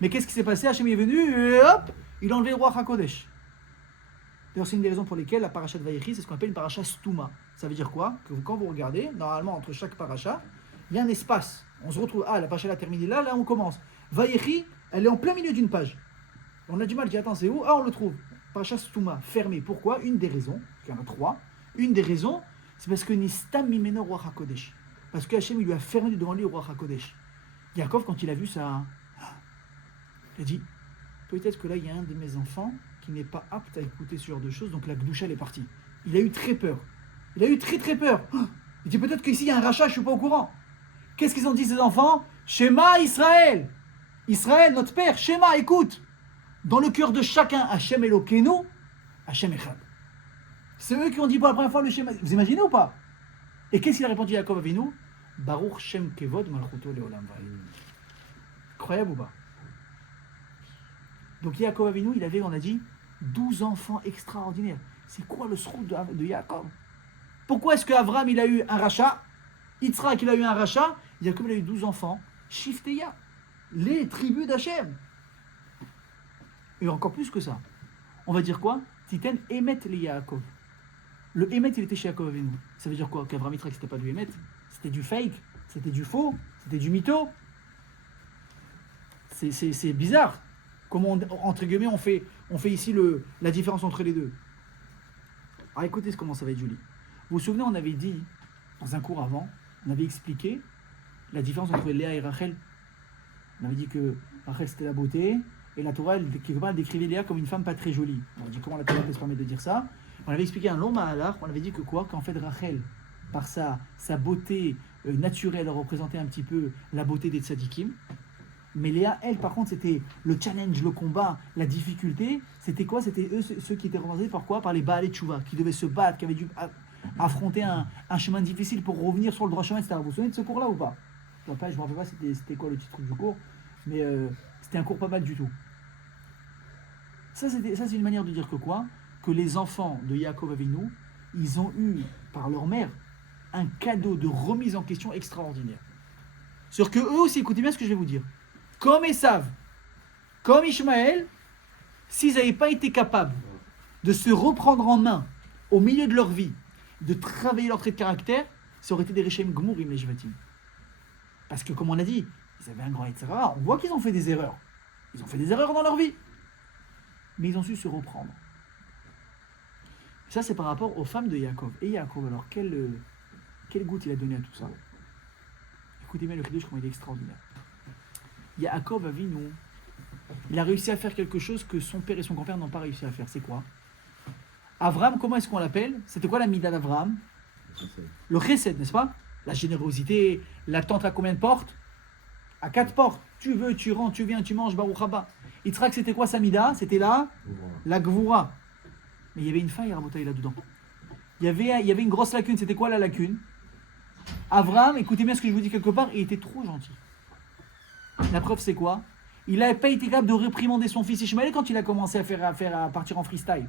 Mais qu'est-ce qui s'est passé? Hachem est venu, et hop, il a enlevé le roi HaKodesh. D'ailleurs, c'est une des raisons pour lesquelles la Parashat Vayechi, c'est ce qu'on appelle une Parashat Stouma. Ça veut dire quoi? Que quand vous regardez, normalement, entre chaque Parashat, il y a un espace. On se retrouve, la Parashat a terminé là on commence. Vayechi, elle est en plein milieu d'une page. On a du mal à dire, attends, c'est où? On le trouve. Parashat Stouma, fermé. Pourquoi? Une des raisons, il y en a 3. Une des raisons, c'est parce que Nistam Mimeno roi HaKodesh. Parce que Hachem, il lui a fermé devant lui le roi HaKodesh. Yaakov, quand il a vu ça, il a dit, peut-être que là, il y a un de mes enfants qui n'est pas apte à écouter ce genre de choses, donc la Gdoucha, elle est partie. Il a eu très peur. Il a eu très très peur. Il dit, peut-être qu'ici, il y a un rachat, je ne suis pas au courant. Qu'est-ce qu'ils ont dit, ces enfants? Shema Israël. Israël, notre père, Shema, écoute. Dans le cœur de chacun, Hachem Elokeinu, Hachem Echad. C'est eux qui ont dit pour la première fois le Shema. Vous imaginez ou pas? Et qu'est-ce qu'il a répondu à Yaakov Avinu? Baruch Shem Kevod Malchuto Leolam Vaed. Incroyable ou pas? Donc Yaakov Avinu, il avait, on a dit, 12 enfants extraordinaires. C'est quoi le srout de Yaakov? Pourquoi est-ce qu'Avram, il a eu un rachat, Yitzhak, il a eu un rachat, Yaakov, il a eu 12 enfants, Shifteya, les tribus d'Hachem. Et encore plus que ça. On va dire quoi? Titen Emet le Yaakov. Le Emet, il était chez Yaakov Avinu. Ça veut dire quoi? Qu'Avram Yitzhak, c'était pas du Emet, c'était du fake, c'était du faux, c'était du mytho. C'est bizarre. Comment, entre guillemets, on fait ici la différence entre les deux. Alors écoutez comment ça va être joli. Vous vous souvenez, on avait dit, dans un cours avant, on avait expliqué la différence entre Léa et Rachel. On avait dit que Rachel c'était la beauté, et la Torah, elle décrivait Léa comme une femme pas très jolie. On a dit comment la Torah peut se permettre de dire ça. On avait expliqué un long mahalach, on avait dit que quoi? Qu'en fait Rachel, par sa beauté naturelle, représentait un petit peu la beauté des tzadikim. Mais Léa, elle, par contre, c'était le challenge, le combat, la difficulté. C'était quoi? C'était eux, ceux qui étaient représentés par quoi? Par les Baalei Tchouva, qui devaient se battre, qui avaient dû affronter un chemin difficile pour revenir sur le droit chemin, etc. Vous vous souvenez de ce cours-là ou pas? Je ne me rappelle pas c'était quoi le titre du cours, mais c'était un cours pas mal du tout. Ça, c'est une manière de dire que quoi? Que les enfants de Yaakov Avinu, ils ont eu, par leur mère, un cadeau de remise en question extraordinaire. Sur que eux aussi, écoutez bien ce que je vais vous dire. Comme Esav, comme Ishmaël, s'ils n'avaient pas été capables de se reprendre en main au milieu de leur vie, de travailler leur trait de caractère, ça aurait été des Rechaim Gmourim, les Shvatim. Parce que, comme on a dit, ils avaient un grand etc. On voit qu'ils ont fait des erreurs. Ils ont fait des erreurs dans leur vie. Mais ils ont su se reprendre. Ça, c'est par rapport aux femmes de Yaakov. Et Yaakov, alors, quel goût il a donné à tout ça? Écoutez bien le Kiddush, comment il est extraordinaire. Yaakov Avinu, il a réussi à faire quelque chose que son père et son grand-père n'ont pas réussi à faire. C'est quoi? Avram, comment est-ce qu'on l'appelle? C'était quoi la mida d'Avram? Le chesed, n'est-ce pas? La générosité, l'attente à combien de portes? À 4 portes. Tu veux, tu rentres, tu viens, tu manges, Baruch Haba. Yitzhak, c'était quoi sa mida? C'était la gvoura. Mais il y avait une faille, Rabotaï, là-dedans. Il y avait une grosse lacune. C'était quoi la lacune? Avram, écoutez bien ce que je vous dis quelque part, il était trop gentil. La preuve, c'est quoi? Il n'avait pas été capable de réprimander son fils Ishmaël quand il a commencé à partir en freestyle.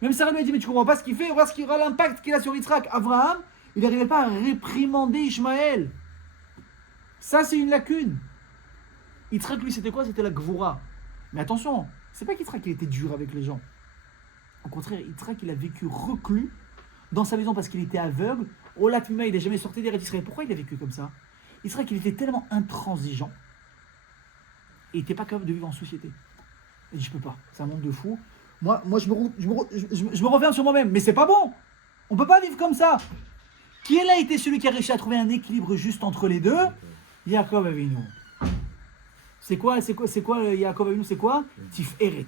Même Sarah lui a dit, mais tu comprends pas ce qu'il fait, regarde ce qu'il aura l'impact qu'il a sur Yitzhak. Abraham, il n'arrivait pas à réprimander Ishmaël. Ça, c'est une lacune. Yitzhak, lui, c'était quoi? C'était la gvoura. Mais attention, c'est pas qu'Yitzhak, il était dur avec les gens. Au contraire, Yitzhak, il a vécu reclus dans sa maison parce qu'il était aveugle. Au Latmima, il n'a jamais sorti des Israël. Pourquoi il a vécu comme ça? Yitzhak, il était tellement intransigeant. Et il n'était pas capable de vivre en société. Il dit, je peux pas, c'est un monde de fou. Moi je me referme sur moi-même, mais c'est pas bon. On peut pas vivre comme ça. Qui a été celui qui a réussi à trouver un équilibre juste entre les deux? Yaakov Avinu. C'est quoi Yaakov Avinu? C'est quoi? Tif Eret.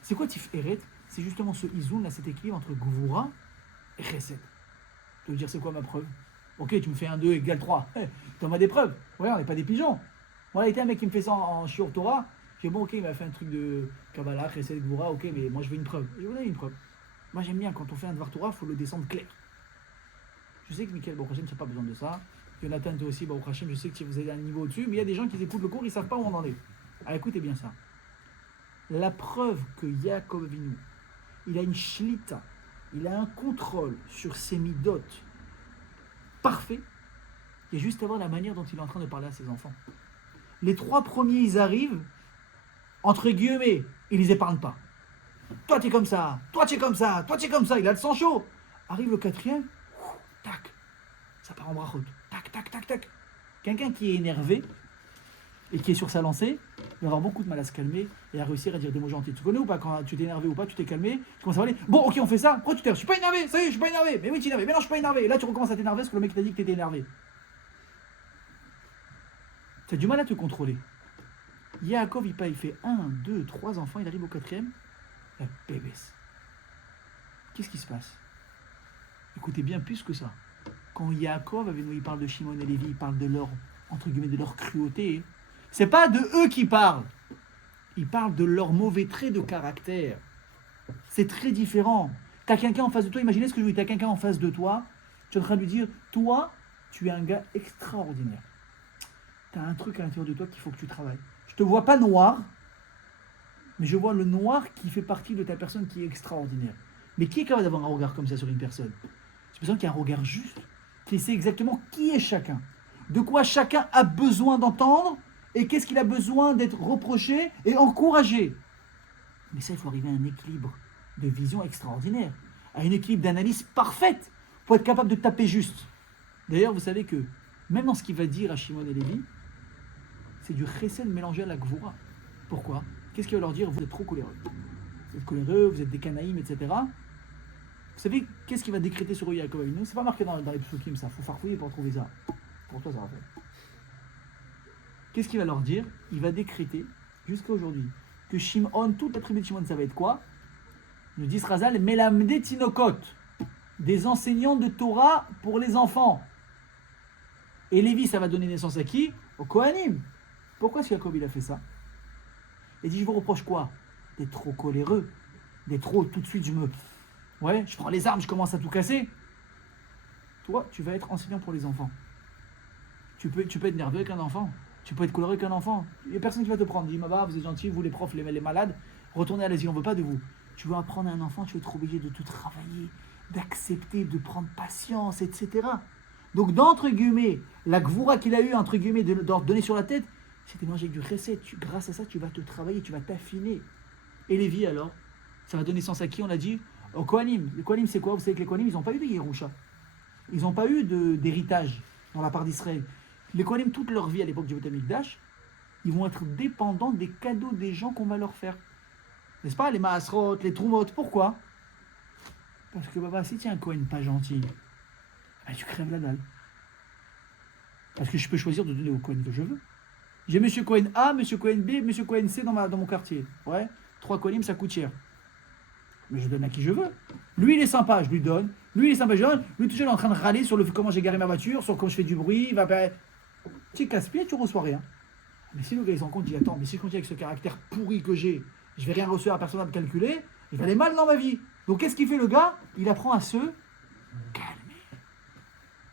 C'est quoi Tif Eret? C'est justement ce izoun, là, cet équilibre entre Gvoura et Chesed. Tu veux dire, c'est quoi ma preuve? Ok, tu me fais 1, 2 égale 3. Tu en as des preuves. Ouais, on n'est pas des pigeons. Moi, il y a un mec qui me fait ça en Shiur Torah. J'ai dit, bon, ok, il m'a fait un truc de Kabbalah, Chesed, Gvoura, ok, mais moi, je veux une preuve. Je vais vous donner une preuve. Moi, j'aime bien, quand on fait un Dvar Torah, il faut le descendre clair. Je sais que Michael Baruch Hashem, tu n'as pas besoin de ça. Jonathan, toi aussi, Baruch Hashem, je sais que vous avez un niveau au-dessus, mais il y a des gens qui écoutent le cours, ils ne savent pas où on en est. Alors, écoutez bien ça. La preuve que Yaakov Avinu, il a une shlita, il a un contrôle sur ses midot parfait, il y a juste à voir la manière dont il est en train de parler à ses enfants. Les 3 premiers, ils arrivent, entre guillemets, ils les épargnent pas. Toi, tu es comme ça, toi, tu es comme ça, toi, tu es comme ça, il a le sang chaud. Arrive le 4e, tac, ça part en brachot, tac, tac, tac, tac. Quelqu'un qui est énervé et qui est sur sa lancée, il va avoir beaucoup de mal à se calmer et à réussir à dire des mots gentils. Tu connais ou pas, quand tu t'es énervé ou pas, tu t'es calmé, tu commences à parler. Bon, ok, on fait ça. Pourquoi tu t'es? Je suis pas énervé, ça y est, je suis pas énervé. Mais oui, tu es énervé. Mais non, je suis pas énervé. Et là, tu recommences à t'énerver parce que le mec t'a dit que tu étais énervé. Tu as du mal à te contrôler. Yaakov, il fait 1, 2, 3 enfants, il arrive au 4e, la bébès. Qu'est-ce qui se passe? Écoutez bien plus que ça. Quand Yaakov, il parle de Shimon et Lévi, il parle de leur, entre guillemets, de leur cruauté. C'est pas de eux qui parlent. Ils parlent de leurs mauvais traits de caractère. C'est très différent. Tu as quelqu'un en face de toi, imaginez ce que je veux dire, tu as quelqu'un en face de toi, tu es en train de lui dire, toi, tu es un gars extraordinaire. Tu as un truc à l'intérieur de toi qu'il faut que tu travailles. Je ne te vois pas noir, mais je vois le noir qui fait partie de ta personne qui est extraordinaire. Mais qui est capable d'avoir un regard comme ça sur une personne? C'est une personne qui a un regard juste, qui sait exactement qui est chacun, de quoi chacun a besoin d'entendre, et qu'est-ce qu'il a besoin d'être reproché et encouragé. Mais ça, il faut arriver à un équilibre de vision extraordinaire, à un équilibre d'analyse parfaite, pour être capable de taper juste. D'ailleurs, vous savez que, même dans ce qu'il va dire à Shimon et Lévi, c'est du chesed mélangé à la gvoura. Pourquoi? Qu'est-ce qu'il va leur dire? Vous êtes trop coléreux. Vous êtes coléreux, vous êtes des canaïm, etc. Vous savez, qu'est-ce qu'il va décréter sur eux, Yaakov Avinu? C'est pas marqué dans les psukim, ça. Il faut farfouiller pour trouver ça. Pour toi, ça va faire. Qu'est-ce qu'il va leur dire? Il va décréter, jusqu'à aujourd'hui, que Shimon, toute la tribu de Shimon, ça va être quoi? Nous dit Razal, Melamde Tinokot, des enseignants de Torah pour les enfants. Et Lévi, ça va donner naissance à qui? Au Kohanim. Pourquoi est-ce Jacob il a fait ça? Il dit, je vous reproche quoi? D'être trop coléreux, d'être trop, tout de suite, je prends les armes, je commence à tout casser. Toi, tu vas être enseignant pour les enfants. Tu peux être nerveux avec un enfant. Tu peux être coléreux avec un enfant. Il n'y a personne qui va te prendre. Dis, Maba, vous êtes gentil, vous les profs, les malades, retournez à l'asile, on ne veut pas de vous. Tu veux apprendre à un enfant, tu vas être obligé de tout travailler, d'accepter, de prendre patience, etc. Donc, d'entre guillemets, la gvoura qu'il a eu, entre guillemets, de donner sur la tête, c'était manger avec du chesed. Grâce à ça, tu vas te travailler, tu vas t'affiner. Et Lévi, alors, ça va donner sens à qui? On l'a dit au Kohanim. Les Kohanim, c'est quoi? Vous savez que les Kohanim, ils n'ont pas eu de Yerusha. Ils n'ont pas eu d'héritage dans la part d'Israël. Les Kohanim, toute leur vie à l'époque du Beth Amikdash, ils vont être dépendants des cadeaux des gens qu'on va leur faire. N'est-ce pas? Les Maasrot, les Trumot. Pourquoi? Parce que, si tu es un Kohen pas gentil, tu crèves la dalle. Parce que je peux choisir de donner au Kohen que je veux. J'ai Monsieur Cohen A, Monsieur Cohen B, Monsieur Cohen C dans mon quartier. Ouais, 3 Kohanim, ça coûte cher. Mais je donne à qui je veux. Lui, il est sympa, je lui donne. Lui, il est sympa, je lui donne. Lui, toujours, il est en train de râler sur comment j'ai garé ma voiture, sur comment je fais du bruit. Il va faire... Tu casse-pied, tu ne reçois rien. Mais si le gars, il s'en compte, il dit, attends, mais si je continue avec ce caractère pourri que j'ai, je ne vais rien recevoir, personne va me calculer, il va aller mal dans ma vie. Donc, qu'est-ce qu'il fait, le gars? Il apprend à se calmer.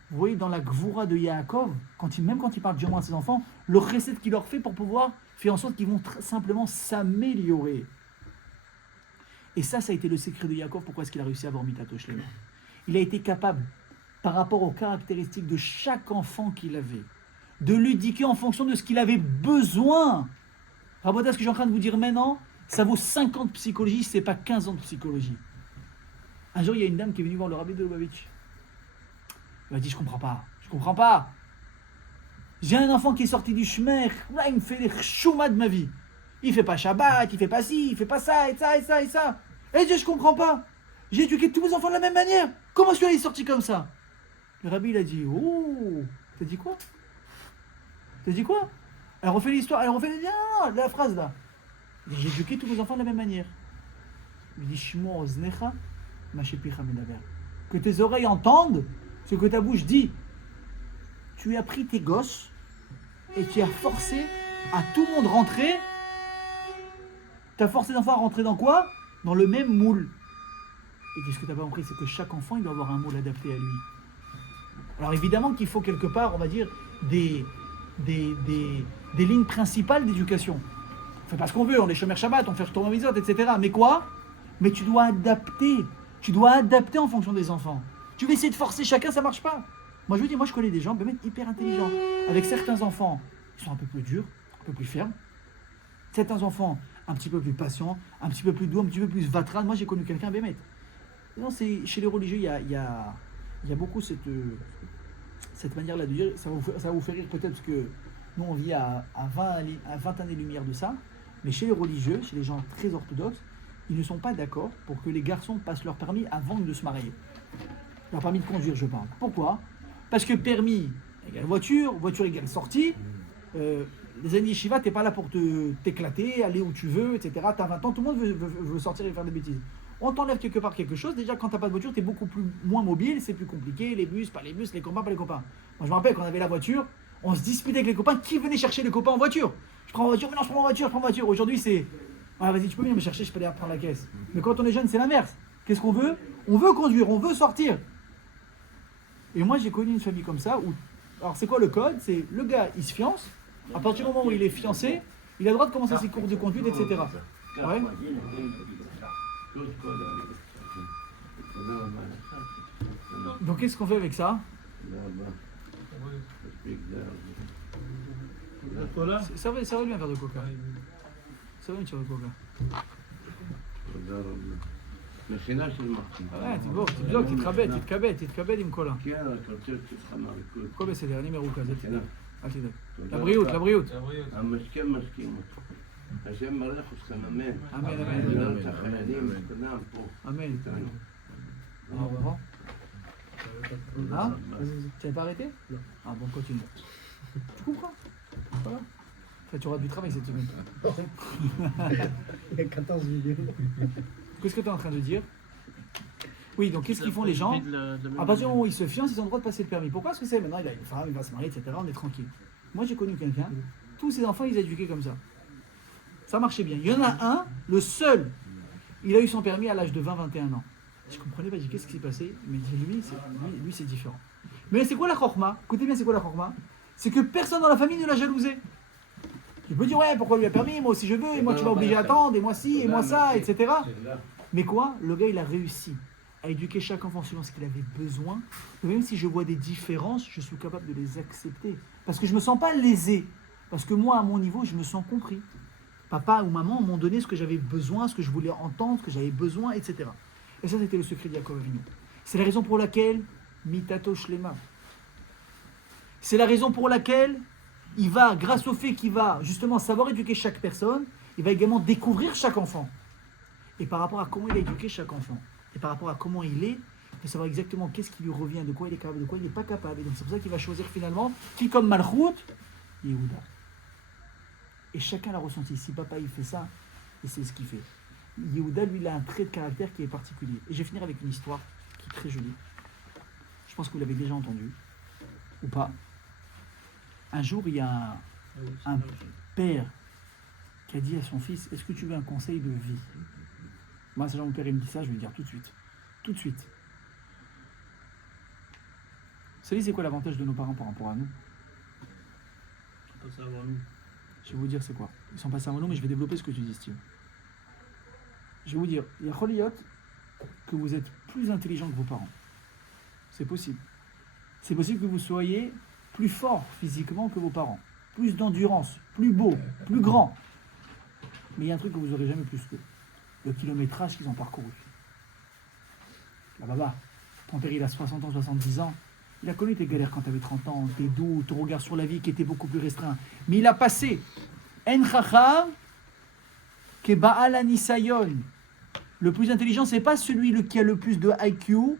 Vous voyez, dans la gvoura de Yaakov, même quand il parle durement à ses enfants, le chesed qu'il leur fait pour pouvoir faire en sorte qu'ils vont simplement s'améliorer. Et ça a été le secret de Yaakov. Pourquoi est-ce qu'il a réussi à avoir Mitato Shlema? Il a été capable, par rapport aux caractéristiques de chaque enfant qu'il avait, de l'éduquer en fonction de ce qu'il avait besoin. Rabota, ce que je suis en train de vous dire maintenant, ça vaut 50 psychologies, c'est pas 15 ans de psychologie. Un jour, il y a une dame qui est venue voir le rabbi de Lubavitch. Il m'a dit, je comprends pas. J'ai un enfant qui est sorti du chemin, là, il me fait les chouma de ma vie. Il fait pas Shabbat, il fait pas ci, il fait pas ça, et ça, et ça, et ça. Et il dit, je comprends pas. J'ai éduqué tous mes enfants de la même manière. Comment celui-là est sorti comme ça? Le rabbi, il a dit, oh, t'as dit quoi? Elle refait l'histoire, la phrase là. J'ai éduqué tous mes enfants de la même manière. Il dit, Shmo oznecha, mashepicha medaber. Que tes oreilles entendent ce que ta bouche dit. Tu as pris tes gosses et tu as forcé à tout le monde rentrer. Tu as forcé les enfants à rentrer dans quoi? Dans le même moule. Et ce que tu n'as pas compris, c'est que chaque enfant, il doit avoir un moule adapté à lui. Alors évidemment qu'il faut quelque part, on va dire, des lignes principales d'éducation. On fait pas ce qu'on veut, on est chômeur Shabbat, on fait retourner aux autres, etc. Mais quoi? Mais tu dois adapter. Tu dois adapter en fonction des enfants. Tu vas essayer de forcer chacun, ça marche pas. Moi je vous dis, je connais des gens hyper intelligents. Avec certains enfants, ils sont un peu plus durs, un peu plus fermes. Certains enfants, un petit peu plus patients, un petit peu plus doux, un petit peu plus vatran. Moi j'ai connu quelqu'un, Bémet. Non, chez les religieux, il y a beaucoup cette manière-là de dire. Ça va vous faire rire peut-être parce que nous on vit à 20 années-lumière de ça. Mais chez les religieux, chez les gens très orthodoxes, ils ne sont pas d'accord pour que les garçons passent leur permis avant de se marier. Leur permis de conduire, je parle. Pourquoi? Parce que permis égale voiture, voiture égale sortie. Les années Shiva, t'es pas là pour t'éclater, aller où tu veux, etc. T'as 20 ans, tout le monde veut sortir et faire des bêtises. On t'enlève quelque part quelque chose. Déjà, quand t'as pas de voiture, t'es beaucoup moins mobile, c'est plus compliqué. Les bus, pas les bus, les copains, pas les copains. Moi, je me rappelle quand on avait la voiture, on se disputait avec les copains qui venait chercher les copains en voiture. Je prends en voiture, mais non, je prends en voiture. Aujourd'hui, c'est vas-y, tu peux venir me chercher, je peux aller prendre la caisse. Mais quand on est jeune, c'est l'inverse. Qu'est-ce qu'on veut? On veut conduire, on veut sortir. Et moi, j'ai connu une famille comme ça où. Alors, c'est quoi le code? C'est le gars, il se fiance. À partir du moment où il est fiancé, il a le droit de commencer ses cours de conduite, etc. Ouais. Donc, qu'est-ce qu'on fait avec ça? Ça va bien faire de coca. Ça va bien faire de coca. מכינה של מחצית. תבדוק, תתכבד עם קולה. כן, אתה רוצה שתסחמה בכל. הכל בסדר, אני מרוכז, אל תדאג. אל תדאג. תודה לבריאות, רבה. לבריאות. המשכם משכים אותו. השם מלך אתכם, אמן. אמן, אמן. בגלל שהחיילים, כולם פה. Amen. איתנו. Au revoir. Ah, tu n'avais pas arrêté? Non. Ah bon, continue. Tu comprends? Voilà. Enfin, tu auras du travail cette semaine. Il y a 14 vidéos. Qu'est-ce que tu es en train de dire? Oui, donc qu'est-ce qu'ils font les gens? À partir du moment où ils se fiancent, ils ont le droit de passer le permis. Pourquoi? Parce que c'est maintenant, il a une femme, il va se marier, etc. On est tranquille. Moi, j'ai connu quelqu'un, tous ses enfants, ils éduquaient comme ça. Ça marchait bien. Il y en a un, le seul, il a eu son permis à l'âge de 20-21 ans. Je comprenais pas, je dis qu'est-ce qui s'est passé? Mais lui, c'est différent. Mais c'est quoi la chorma? Écoutez bien, c'est quoi la chorma? C'est que personne dans la famille ne l'a jalousé. Tu peux dire, ouais, pourquoi lui a permis? Moi aussi je veux, et moi tu m'as obligé à attendre, et moi ci, et moi ça, etc. Mais quoi? Le gars, il a réussi à éduquer chaque enfant selon ce qu'il avait besoin. Et même si je vois des différences, je suis capable de les accepter. Parce que je ne me sens pas lésé. Parce que moi, à mon niveau, je me sens compris. Papa ou maman m'ont donné ce que j'avais besoin, ce que je voulais entendre, ce que j'avais besoin, etc. Et ça, c'était le secret de Yaakov Avinu. C'est la raison pour laquelle Mitato Shlema. C'est la raison pour laquelle il va, grâce au fait qu'il va justement savoir éduquer chaque personne, il va également découvrir chaque enfant. Et par rapport à comment il a éduqué chaque enfant, et par rapport à comment il est, il faut savoir exactement qu'est-ce qui lui revient, de quoi il est capable, de quoi il n'est pas capable. Et donc c'est pour ça qu'il va choisir finalement qui comme Malchut, Yehuda. Et chacun l'a ressenti. Si papa il fait ça, et c'est ce qu'il fait. Yehuda, lui, il a un trait de caractère qui est particulier. Et je vais finir avec une histoire qui est très jolie. Je pense que vous l'avez déjà entendue, ou pas. Un jour, il y a un père qui a dit à son fils, est-ce que tu veux un conseil de vie? Moi, si mon père il me dit ça, je vais lui dire tout de suite. Tout de suite. Vous savez, c'est quoi l'avantage de nos parents par rapport à nous? Je vais vous dire c'est quoi. Ils sont passés avant nous, mais je vais développer ce que tu dis, Steve. Je vais vous dire, il y a Choliot que vous êtes plus intelligent que vos parents. C'est possible. C'est possible que vous soyez plus fort physiquement que vos parents. Plus d'endurance, plus beau, plus grand. Mais il y a un truc que vous n'aurez jamais plus qu'eux. Le kilométrage qu'ils ont parcouru. Là, baba, ton père il a 60 ans, 70 ans. Il a connu tes galères quand tu avais 30 ans, tes doutes, ton regard sur la vie qui était beaucoup plus restreint. Mais il a passé. En chacham ke ba'al anisayon. Le plus intelligent, c'est pas celui qui a le plus de IQ,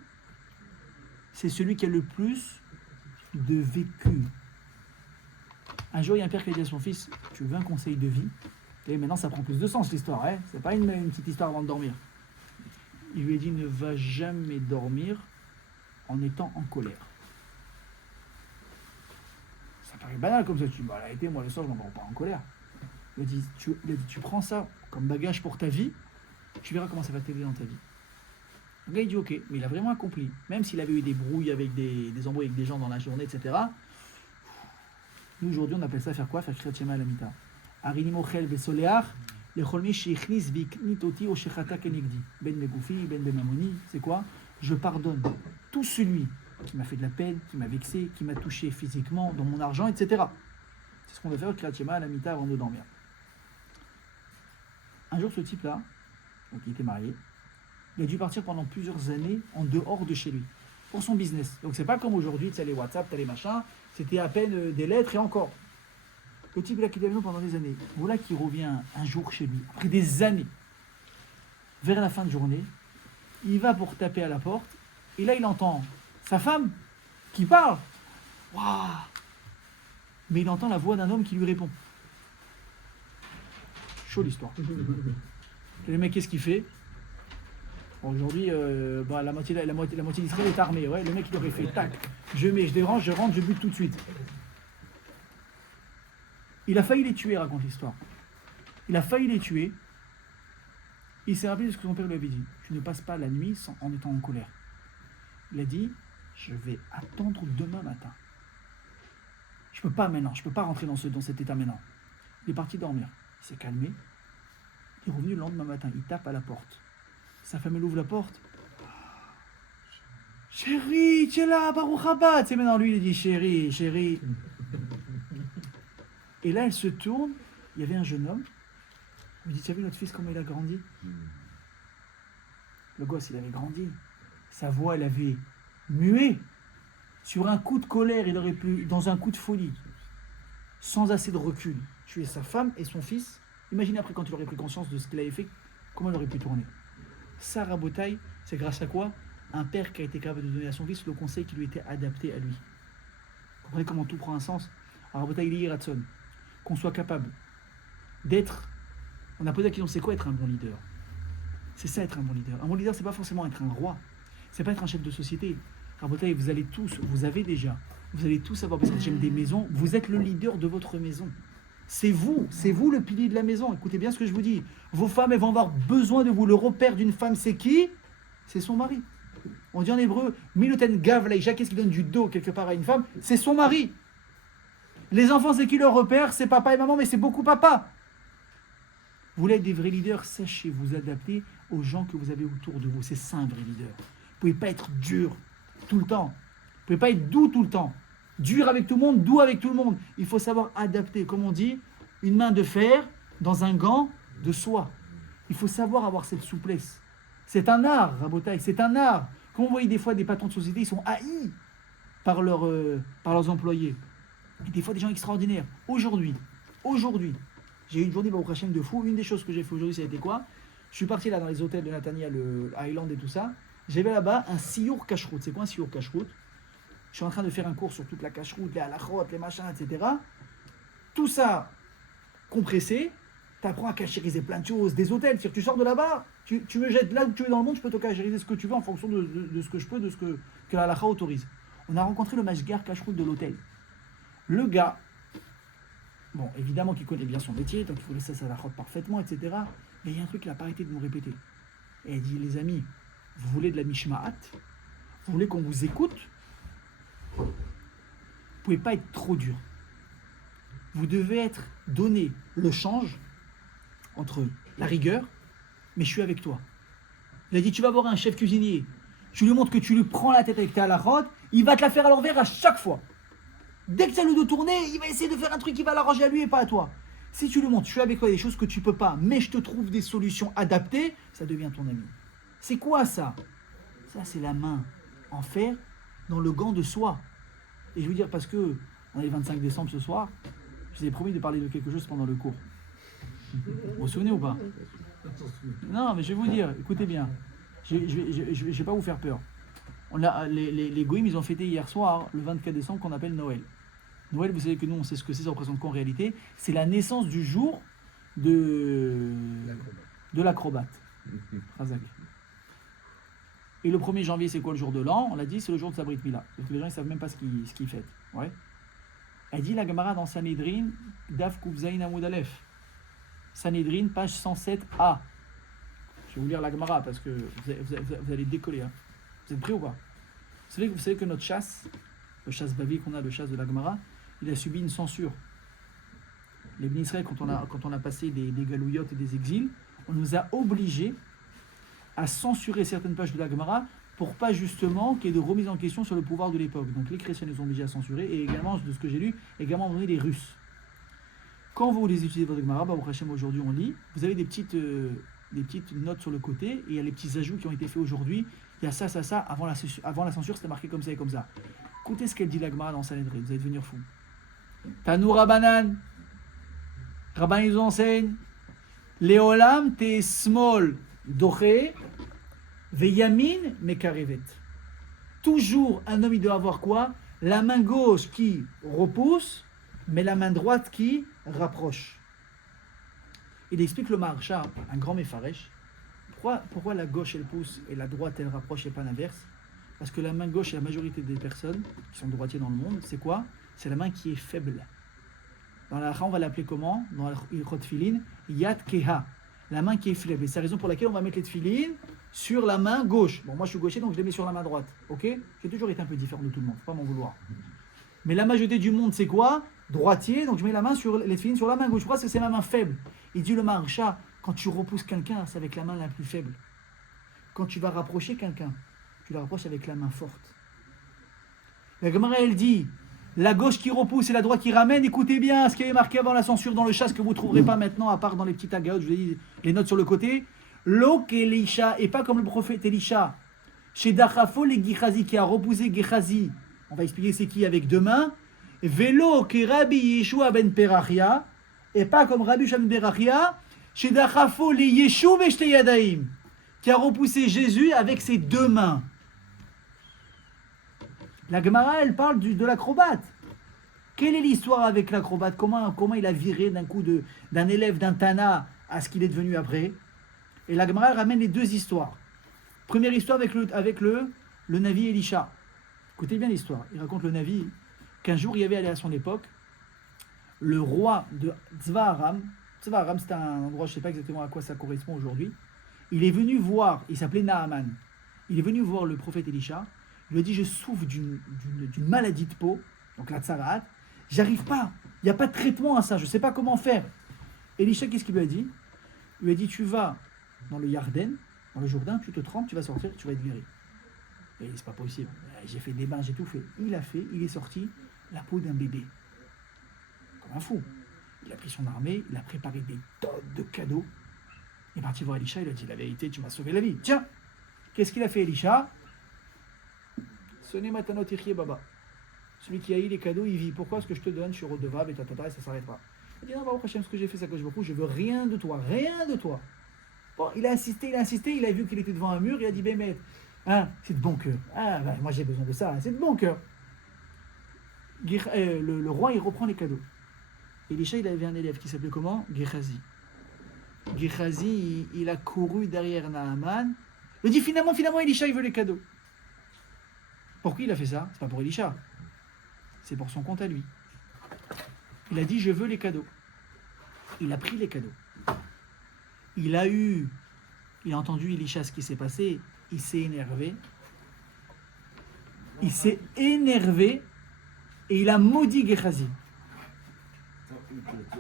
c'est celui qui a le plus de vécu. Un jour, il y a un père qui a dit à son fils, tu veux un conseil de vie? Et maintenant, ça prend plus de sens l'histoire, hein? C'est pas une petite histoire avant de dormir. Il lui a dit, ne va jamais dormir en étant en colère. Ça paraît banal comme ça. Tu dis, bah, là, moi, le soir, je ne m'endors pas en colère. Il a dit, tu prends ça comme bagage pour ta vie, tu verras comment ça va t'aider dans ta vie. Le gars, il dit, ok, mais il a vraiment accompli. Même s'il avait eu des brouilles avec des embrouilles avec des gens dans la journée, etc. Nous, aujourd'hui, on appelle ça faire quoi? Faire Kriyat Shema à la mita. Arini mochel besoleach, lecholmi sheichnis viknit oti o shechata kenegdi. Ben megoufi, ben bemamoni. C'est quoi? Je pardonne tout celui qui m'a fait de la peine, qui m'a vexé, qui m'a touché physiquement, dans mon argent, etc. C'est ce qu'on doit faire Kriyat Shema à la mita avant de dormir. Un jour, ce type-là, donc il était marié, il a dû partir pendant plusieurs années en dehors de chez lui, pour son business. Donc c'est pas comme aujourd'hui, tu sais, les WhatsApp, tu as les machins, c'était à peine des lettres et encore. Le type là qui est avec nous pendant des années, voilà qui revient un jour chez lui, après des années, vers la fin de journée, il va pour taper à la porte, et là il entend sa femme qui parle. Waouh! Mais il entend la voix d'un homme qui lui répond. Chaud l'histoire. Et le mec, qu'est-ce qu'il fait? Aujourd'hui, la moitié d'Israël est armée. Ouais, le mec, il aurait fait tac, je dérange, je rentre, je bute tout de suite. Il a failli les tuer, raconte l'histoire. Il a failli les tuer. Il s'est rappelé de ce que son père lui avait dit. Tu ne passes pas la nuit en étant en colère. Il a dit, je vais attendre demain matin. Je peux pas maintenant, je peux pas rentrer dans cet état maintenant. Il est parti dormir, il s'est calmé, il est revenu le lendemain matin, il tape à la porte. Sa femme elle ouvre la porte. Chérie, tu es là, Baruch Haba. Tu sais, maintenant lui il dit chérie, chérie. Et là elle se tourne, il y avait un jeune homme. Il me dit, tu as vu notre fils comment il a grandi? Le gosse il avait grandi. Sa voix elle avait mué. Sur un coup de colère, il aurait pu, dans un coup de folie, sans assez de recul, tuer sa femme et son fils. Imaginez après quand il aurait pris conscience de ce qu'il avait fait, comment il aurait pu tourner. Ça, Rabotaï, c'est grâce à quoi? Un père qui a été capable de donner à son fils le conseil qui lui était adapté à lui. Vous comprenez comment tout prend un sens? Alors Rabotaï, il est Ratson. Qu'on soit capable d'être... On a posé la question, c'est quoi être un bon leader? C'est ça être un bon leader. Un bon leader, c'est pas forcément être un roi. C'est pas être un chef de société. Rabotaï, vous allez tous avoir besoin des maisons. Vous êtes le leader de votre maison. C'est vous le pilier de la maison. Écoutez bien ce que je vous dis. Vos femmes, elles vont avoir besoin de vous. Le repère d'une femme, c'est qui? C'est son mari. On dit en hébreu, Miloten Gav Laïcha, qu'est-ce qui donne du dos quelque part à une femme? C'est son mari. Les enfants, c'est qui leur repère? C'est papa et maman, mais c'est beaucoup papa. Vous voulez être des vrais leaders, sachez vous adapter aux gens que vous avez autour de vous. C'est ça un vrai leader. Vous ne pouvez pas être dur tout le temps. Vous ne pouvez pas être doux tout le temps. Dur avec tout le monde, doux avec tout le monde. Il faut savoir adapter, comme on dit, une main de fer dans un gant de soie. Il faut savoir avoir cette souplesse. C'est un art, Rabotaï, c'est un art. Quand vous voyez des fois des patrons de société, ils sont haïs par leurs employés. Et des fois des gens extraordinaires. Aujourd'hui, j'ai eu une journée Baruch Hashem de fou. Une des choses que j'ai fait aujourd'hui, ça a été quoi? Je suis parti là dans les hôtels de Natania, le Highland et tout ça. J'avais là-bas un siour cacheroute. C'est quoi un siour cacheroute? Je suis en train de faire un cours sur toute la cacheroute, les halachot, les machins, etc. Tout ça compressé, tu apprends à cachériser plein de choses, des hôtels. Tu sors de là-bas, tu me jettes là où tu es dans le monde, je peux te cachériser ce que tu veux en fonction de ce que je peux, de ce que la halacha autorise. On a rencontré le mashgar cacheroute de l'hôtel. Le gars, bon, évidemment qu'il connaît bien son métier, donc il faut laisser sa halachot parfaitement, etc. Mais il y a un truc qu'il n'a pas arrêté de nous répéter. Et il dit, les amis, vous voulez de la mishma'at? Vous voulez qu'on vous écoute? Vous ne pouvez pas être trop dur. Vous devez donner le change entre la rigueur, mais je suis avec toi. Il a dit, tu vas voir un chef cuisinier, tu lui montres que tu lui prends la tête avec ta halachot, il va te la faire à l'envers à chaque fois. Dès que tu as le dos tourné, il va essayer de faire un truc qui va l'arranger à lui et pas à toi. Si tu lui montres, je suis avec toi des choses que tu ne peux pas, mais je te trouve des solutions adaptées, ça devient ton ami. C'est quoi ça? Ça, c'est la main en fer dans le gant de soie. Et je veux dire, parce que on est le 25 décembre ce soir, je vous ai promis de parler de quelque chose pendant le cours. Vous vous souvenez ou pas? Non, mais je vais vous dire, écoutez bien, je vais pas vous faire peur. Les goïms, ils ont fêté hier soir, le 24 décembre, qu'on appelle Noël. Noël, vous savez que nous, on sait ce que c'est, ça représente quoi en réalité? C'est la naissance du jour de l'acrobate. Razak. Et le 1er janvier, c'est quoi le jour de l'an? On l'a dit, c'est le jour de sa Brit Mila. Parce que les gens ne savent même pas ce qu'ils fêtent. Ouais. Elle dit la Gemara dans Sanhedrin, Daf Kufzaïn Amoud Aleph. Sanhedrin, page 107a. Je vais vous lire la Gemara parce que vous allez décoller. Hein. Vous êtes prêts ou pas? Vous savez que notre chasse, le chasse bavi qu'on a, le chasse de la Gemara, il a subi une censure. Les Bnei Israël, quand on a passé des galouillottes et des exils, on nous a obligés à censurer certaines pages de la Gemara pour pas justement qu'il y ait de remise en question sur le pouvoir de l'époque. Donc les chrétiens les ont obligés à censurer et également, de ce que j'ai lu, également donné les Russes. Quand vous les utilisez votre Gemara, Baruch Hashem, aujourd'hui on lit, vous avez des petites notes sur le côté et il y a les petits ajouts qui ont été faits aujourd'hui. Il y a ça, avant la censure c'était marqué comme ça et comme ça. Écoutez ce qu'elle dit la Gemara dans Sanhedrin, vous allez devenir fou. Tanou Rabanan, Rabban ils enseignent, Léolam te small doré, veyamin mekarevet. Toujours un homme il doit avoir quoi? La main gauche qui repousse, mais la main droite qui rapproche. Il explique le Maharsha, un grand Mefaresh, pourquoi la gauche elle pousse et la droite elle rapproche et pas l'inverse? Parce que la main gauche, chez la majorité des personnes qui sont droitiers dans le monde, c'est quoi? C'est la main qui est faible. Dans la on va l'appeler comment? Dans la Ilchot Tfilin, Yad Keha. La main qui est faible. Et c'est la raison pour laquelle on va mettre les tefilines sur la main gauche. Bon, moi je suis gaucher, donc je les mets sur la main droite. Ok? J'ai toujours été un peu différent de tout le monde, faut pas m'en vouloir. Mais la majorité du monde, c'est quoi? Droitier, donc je mets la main sur les tefilines sur la main gauche. Pourquoi? Parce que c'est ma main faible. Il dit le Maharsha, quand tu repousses quelqu'un, c'est avec la main la plus faible. Quand tu vas rapprocher quelqu'un, tu la rapproches avec la main forte. La Gemara, elle dit, la gauche qui repousse et la droite qui ramène. Écoutez bien ce qui est marqué avant la censure dans le chasse que vous ne trouverez pas maintenant, à part dans les petites agaotes, je vous ai dit les notes sur le côté. L'ok Elisha, et pas comme le prophète Elisha, chez Dachafo les Gehazi, qui a repoussé Gehazi. On va expliquer c'est qui avec deux mains. Vélo que Rabbi Yeshua ben Perachia, et pas comme Rabbi Yeshua ben Perachia, chez Dachafo les Yeshuv et Shtei Yadaim, qui a repoussé Jésus avec ses deux mains. La Gemara, elle parle de l'acrobate. Quelle est l'histoire avec l'acrobate? Comment il a viré d'un coup d'un élève d'un Tana à ce qu'il est devenu après? Et la Gemara, elle ramène les deux histoires. Première histoire avec le Navi Elisha. Écoutez bien l'histoire. Il raconte le Navi qu'un jour il y avait à son époque le roi de Tzva Aram, c'est un endroit, je ne sais pas exactement à quoi ça correspond aujourd'hui. Il est venu voir, il s'appelait Naaman. Il est venu voir le prophète Elisha. Il lui a dit, je souffre d'une maladie de peau, donc la tsarat. J'arrive pas, il n'y a pas de traitement à ça, je ne sais pas comment faire. Elisha, qu'est-ce qu'il lui a dit? Il lui a dit, tu vas dans le Yarden, dans le Jourdain, tu te trempes, tu vas sortir, tu vas être guéri. Et c'est pas possible. J'ai fait des bains, j'ai tout fait. Il est sorti la peau d'un bébé. Comme un fou. Il a pris son armée, il a préparé des tonnes de cadeaux. Il est parti voir Elisha, il a dit la vérité, tu m'as sauvé la vie. Tiens, qu'est-ce qu'il a fait Elisha? Sonnez matanot ichye baba. Celui qui a eu les cadeaux, il vit. Pourquoi est-ce que je te donne, je suis redevable et et ça s'arrêtera. Il dit non, Baruch Hashem, ce que j'ai fait, c'est que je veux rien de toi, rien de toi. Bon, il a insisté, il a vu qu'il était devant un mur, il a dit, Bémet, hein, c'est de bon cœur. Ah, ben, moi j'ai besoin de ça, c'est de bon cœur. Le roi, il reprend les cadeaux. Elisha, il avait un élève qui s'appelait comment? Gehazi. Gehazi, il a couru derrière Naaman. Il dit, finalement, Elisha, il veut les cadeaux. Pourquoi il a fait ça? C'est pas pour Elisha. C'est pour son compte à lui. Il a dit, je veux les cadeaux. Il a pris les cadeaux. Il a entendu Elisha ce qui s'est passé, il s'est énervé. Et il a maudit Gehazi.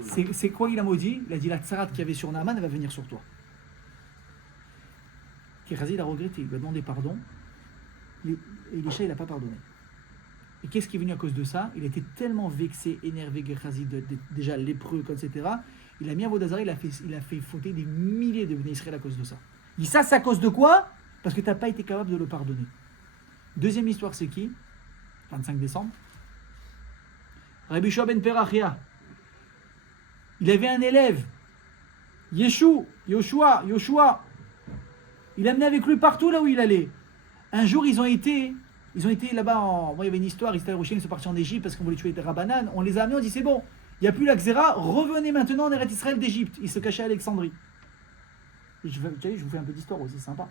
C'est quoi il a maudit? Il a dit la tsarat qu'il y avait sur Naaman, elle va venir sur toi. Gehazi, il a regretté, il lui a demandé pardon. Elisha, il n'a pas pardonné. Et qu'est-ce qui est venu à cause de ça? Il était tellement vexé, énervé, Gehazi, déjà lépreux, etc. Il a mis à Vodazara, il a fait fauter des milliers de Bnei Israël à cause de ça. Il dit ça, c'est à cause de quoi? Parce que tu n'as pas été capable de le pardonner. Deuxième histoire, c'est qui? 25 décembre. Rabbi Yeshua ben Perachia. Il avait un élève, Yoshua. Il amenait avec lui partout là où il allait. Un jour, ils ont été là-bas Bon, il y avait une histoire, ils sont partis en Égypte parce qu'on voulait tuer les Rabbanan. On les a amenés, on dit c'est bon, il n'y a plus la Xéra, revenez maintenant en Eretz Israël d'Égypte. Ils se cachaient à Alexandrie. Je vous fais un peu d'histoire aussi, c'est sympa.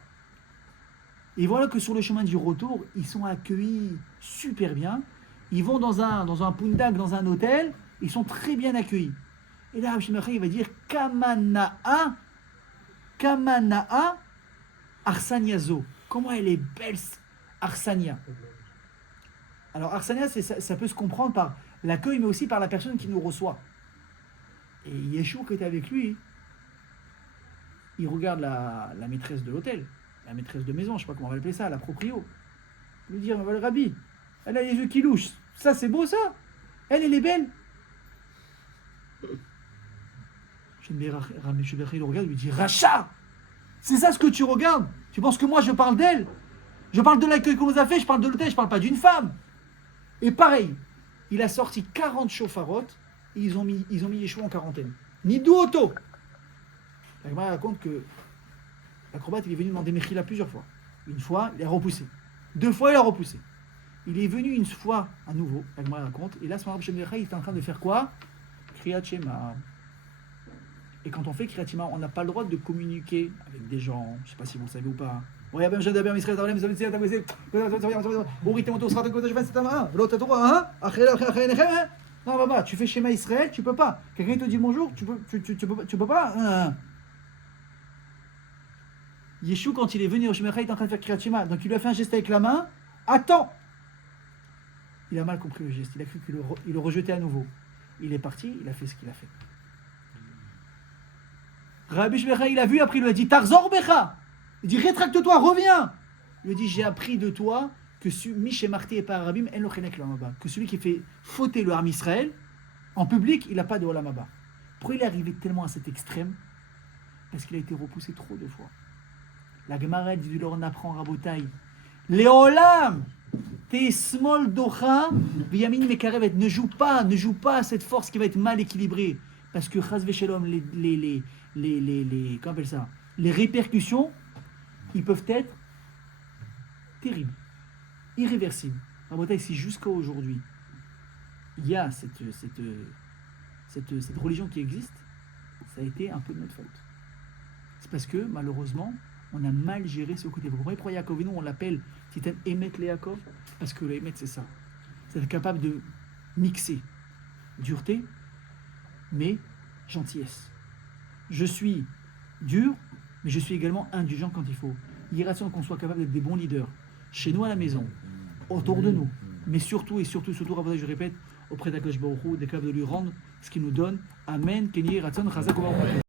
Et voilà que sur le chemin du retour, ils sont accueillis super bien. Ils vont dans un pundak, dans un hôtel, ils sont très bien accueillis. Et là, Rabbi Shimon il va dire Kamana'a Arsaniazo. Comment elle est belle, Arsania. Alors, Arsania, ça peut se comprendre par l'accueil, mais aussi par la personne qui nous reçoit. Et Yeshua qui était avec lui, il regarde la maîtresse de l'hôtel, la maîtresse de maison, je ne sais pas comment on va l'appeler ça, la proprio. Il lui dit, le Rabbi, elle a les yeux qui louchent. Ça, c'est beau, ça. Elle est belle. Rabbi Shimon le regarde, il lui dit, Racha, c'est ça ce que tu regardes? Tu penses que moi, je parle d'elle? Je parle de l'accueil qu'on nous a fait, je parle de l'hôtel, je ne parle pas d'une femme. Et pareil, il a sorti 40 chauffarottes et ils ont mis Yeshua en quarantaine. Nidou Oto. La Gemara raconte que l'acrobate il est venu demander Mechila plusieurs fois. Une fois, il a repoussé. 2 fois, il a repoussé. Il est venu une fois à nouveau, la Gemara raconte, et là, ce moment il était en train de faire quoi? Kriyat Shema. Et quand on fait Kriyat Shema, on n'a pas le droit de communiquer avec des gens, je ne sais pas si vous le savez ou pas. Non, tu fais Shema Israël, tu peux pas. Quelqu'un te dit bonjour, tu peux pas. Yeshua, quand il est venu au Shema, il était en train de faire Kriyat Shema. Donc il lui a fait un geste avec la main. Attends. Il a mal compris le geste. Il a cru qu'il le rejetait à nouveau. Il est parti, il a fait ce qu'il a fait. Rabbi Shmecha, il a vu, après il lui a dit Tarzor Becha. Il dit rétracte-toi, reviens. Il lui a dit j'ai appris de toi que Miché Marti et pas Rabim, que celui qui fait fauter le Ham Israël, en public, il n'a pas de Olam Haba. Pourquoi il est arrivé tellement à cet extrême? Parce qu'il a été repoussé trop de fois. La Gemara dit on apprend Rabotai. Léolam, tes small docha, Biyamin Mekarevet, ne joue pas à cette force qui va être mal équilibrée. Parce que Chaz Veshelom, comment on appelle ça? Les répercussions, ils peuvent être terribles, irréversibles. Rabotai, si jusqu'à aujourd'hui, il y a cette religion qui existe, ça a été un peu de notre faute. C'est parce que, malheureusement, on a mal géré ce côté. Vous comprenez pourquoi Yaakov, et nous, on l'appelle Titan Emet le Yaakov? Parce que le Emet, c'est ça. C'est être capable de mixer dureté, mais gentillesse. Je suis dur, mais je suis également indulgent quand il faut. Il est rationnel qu'on soit capable d'être des bons leaders, chez nous à la maison, autour de nous, mais surtout, Rabotai, je répète, auprès d'Akadosh Baruch Hu, d'être capable de lui rendre ce qu'il nous donne. Amen. Kenye Ratzon Chazak Baruch Hu.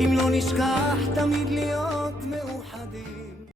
אם לא נשכח תמיד להיות מאוחדים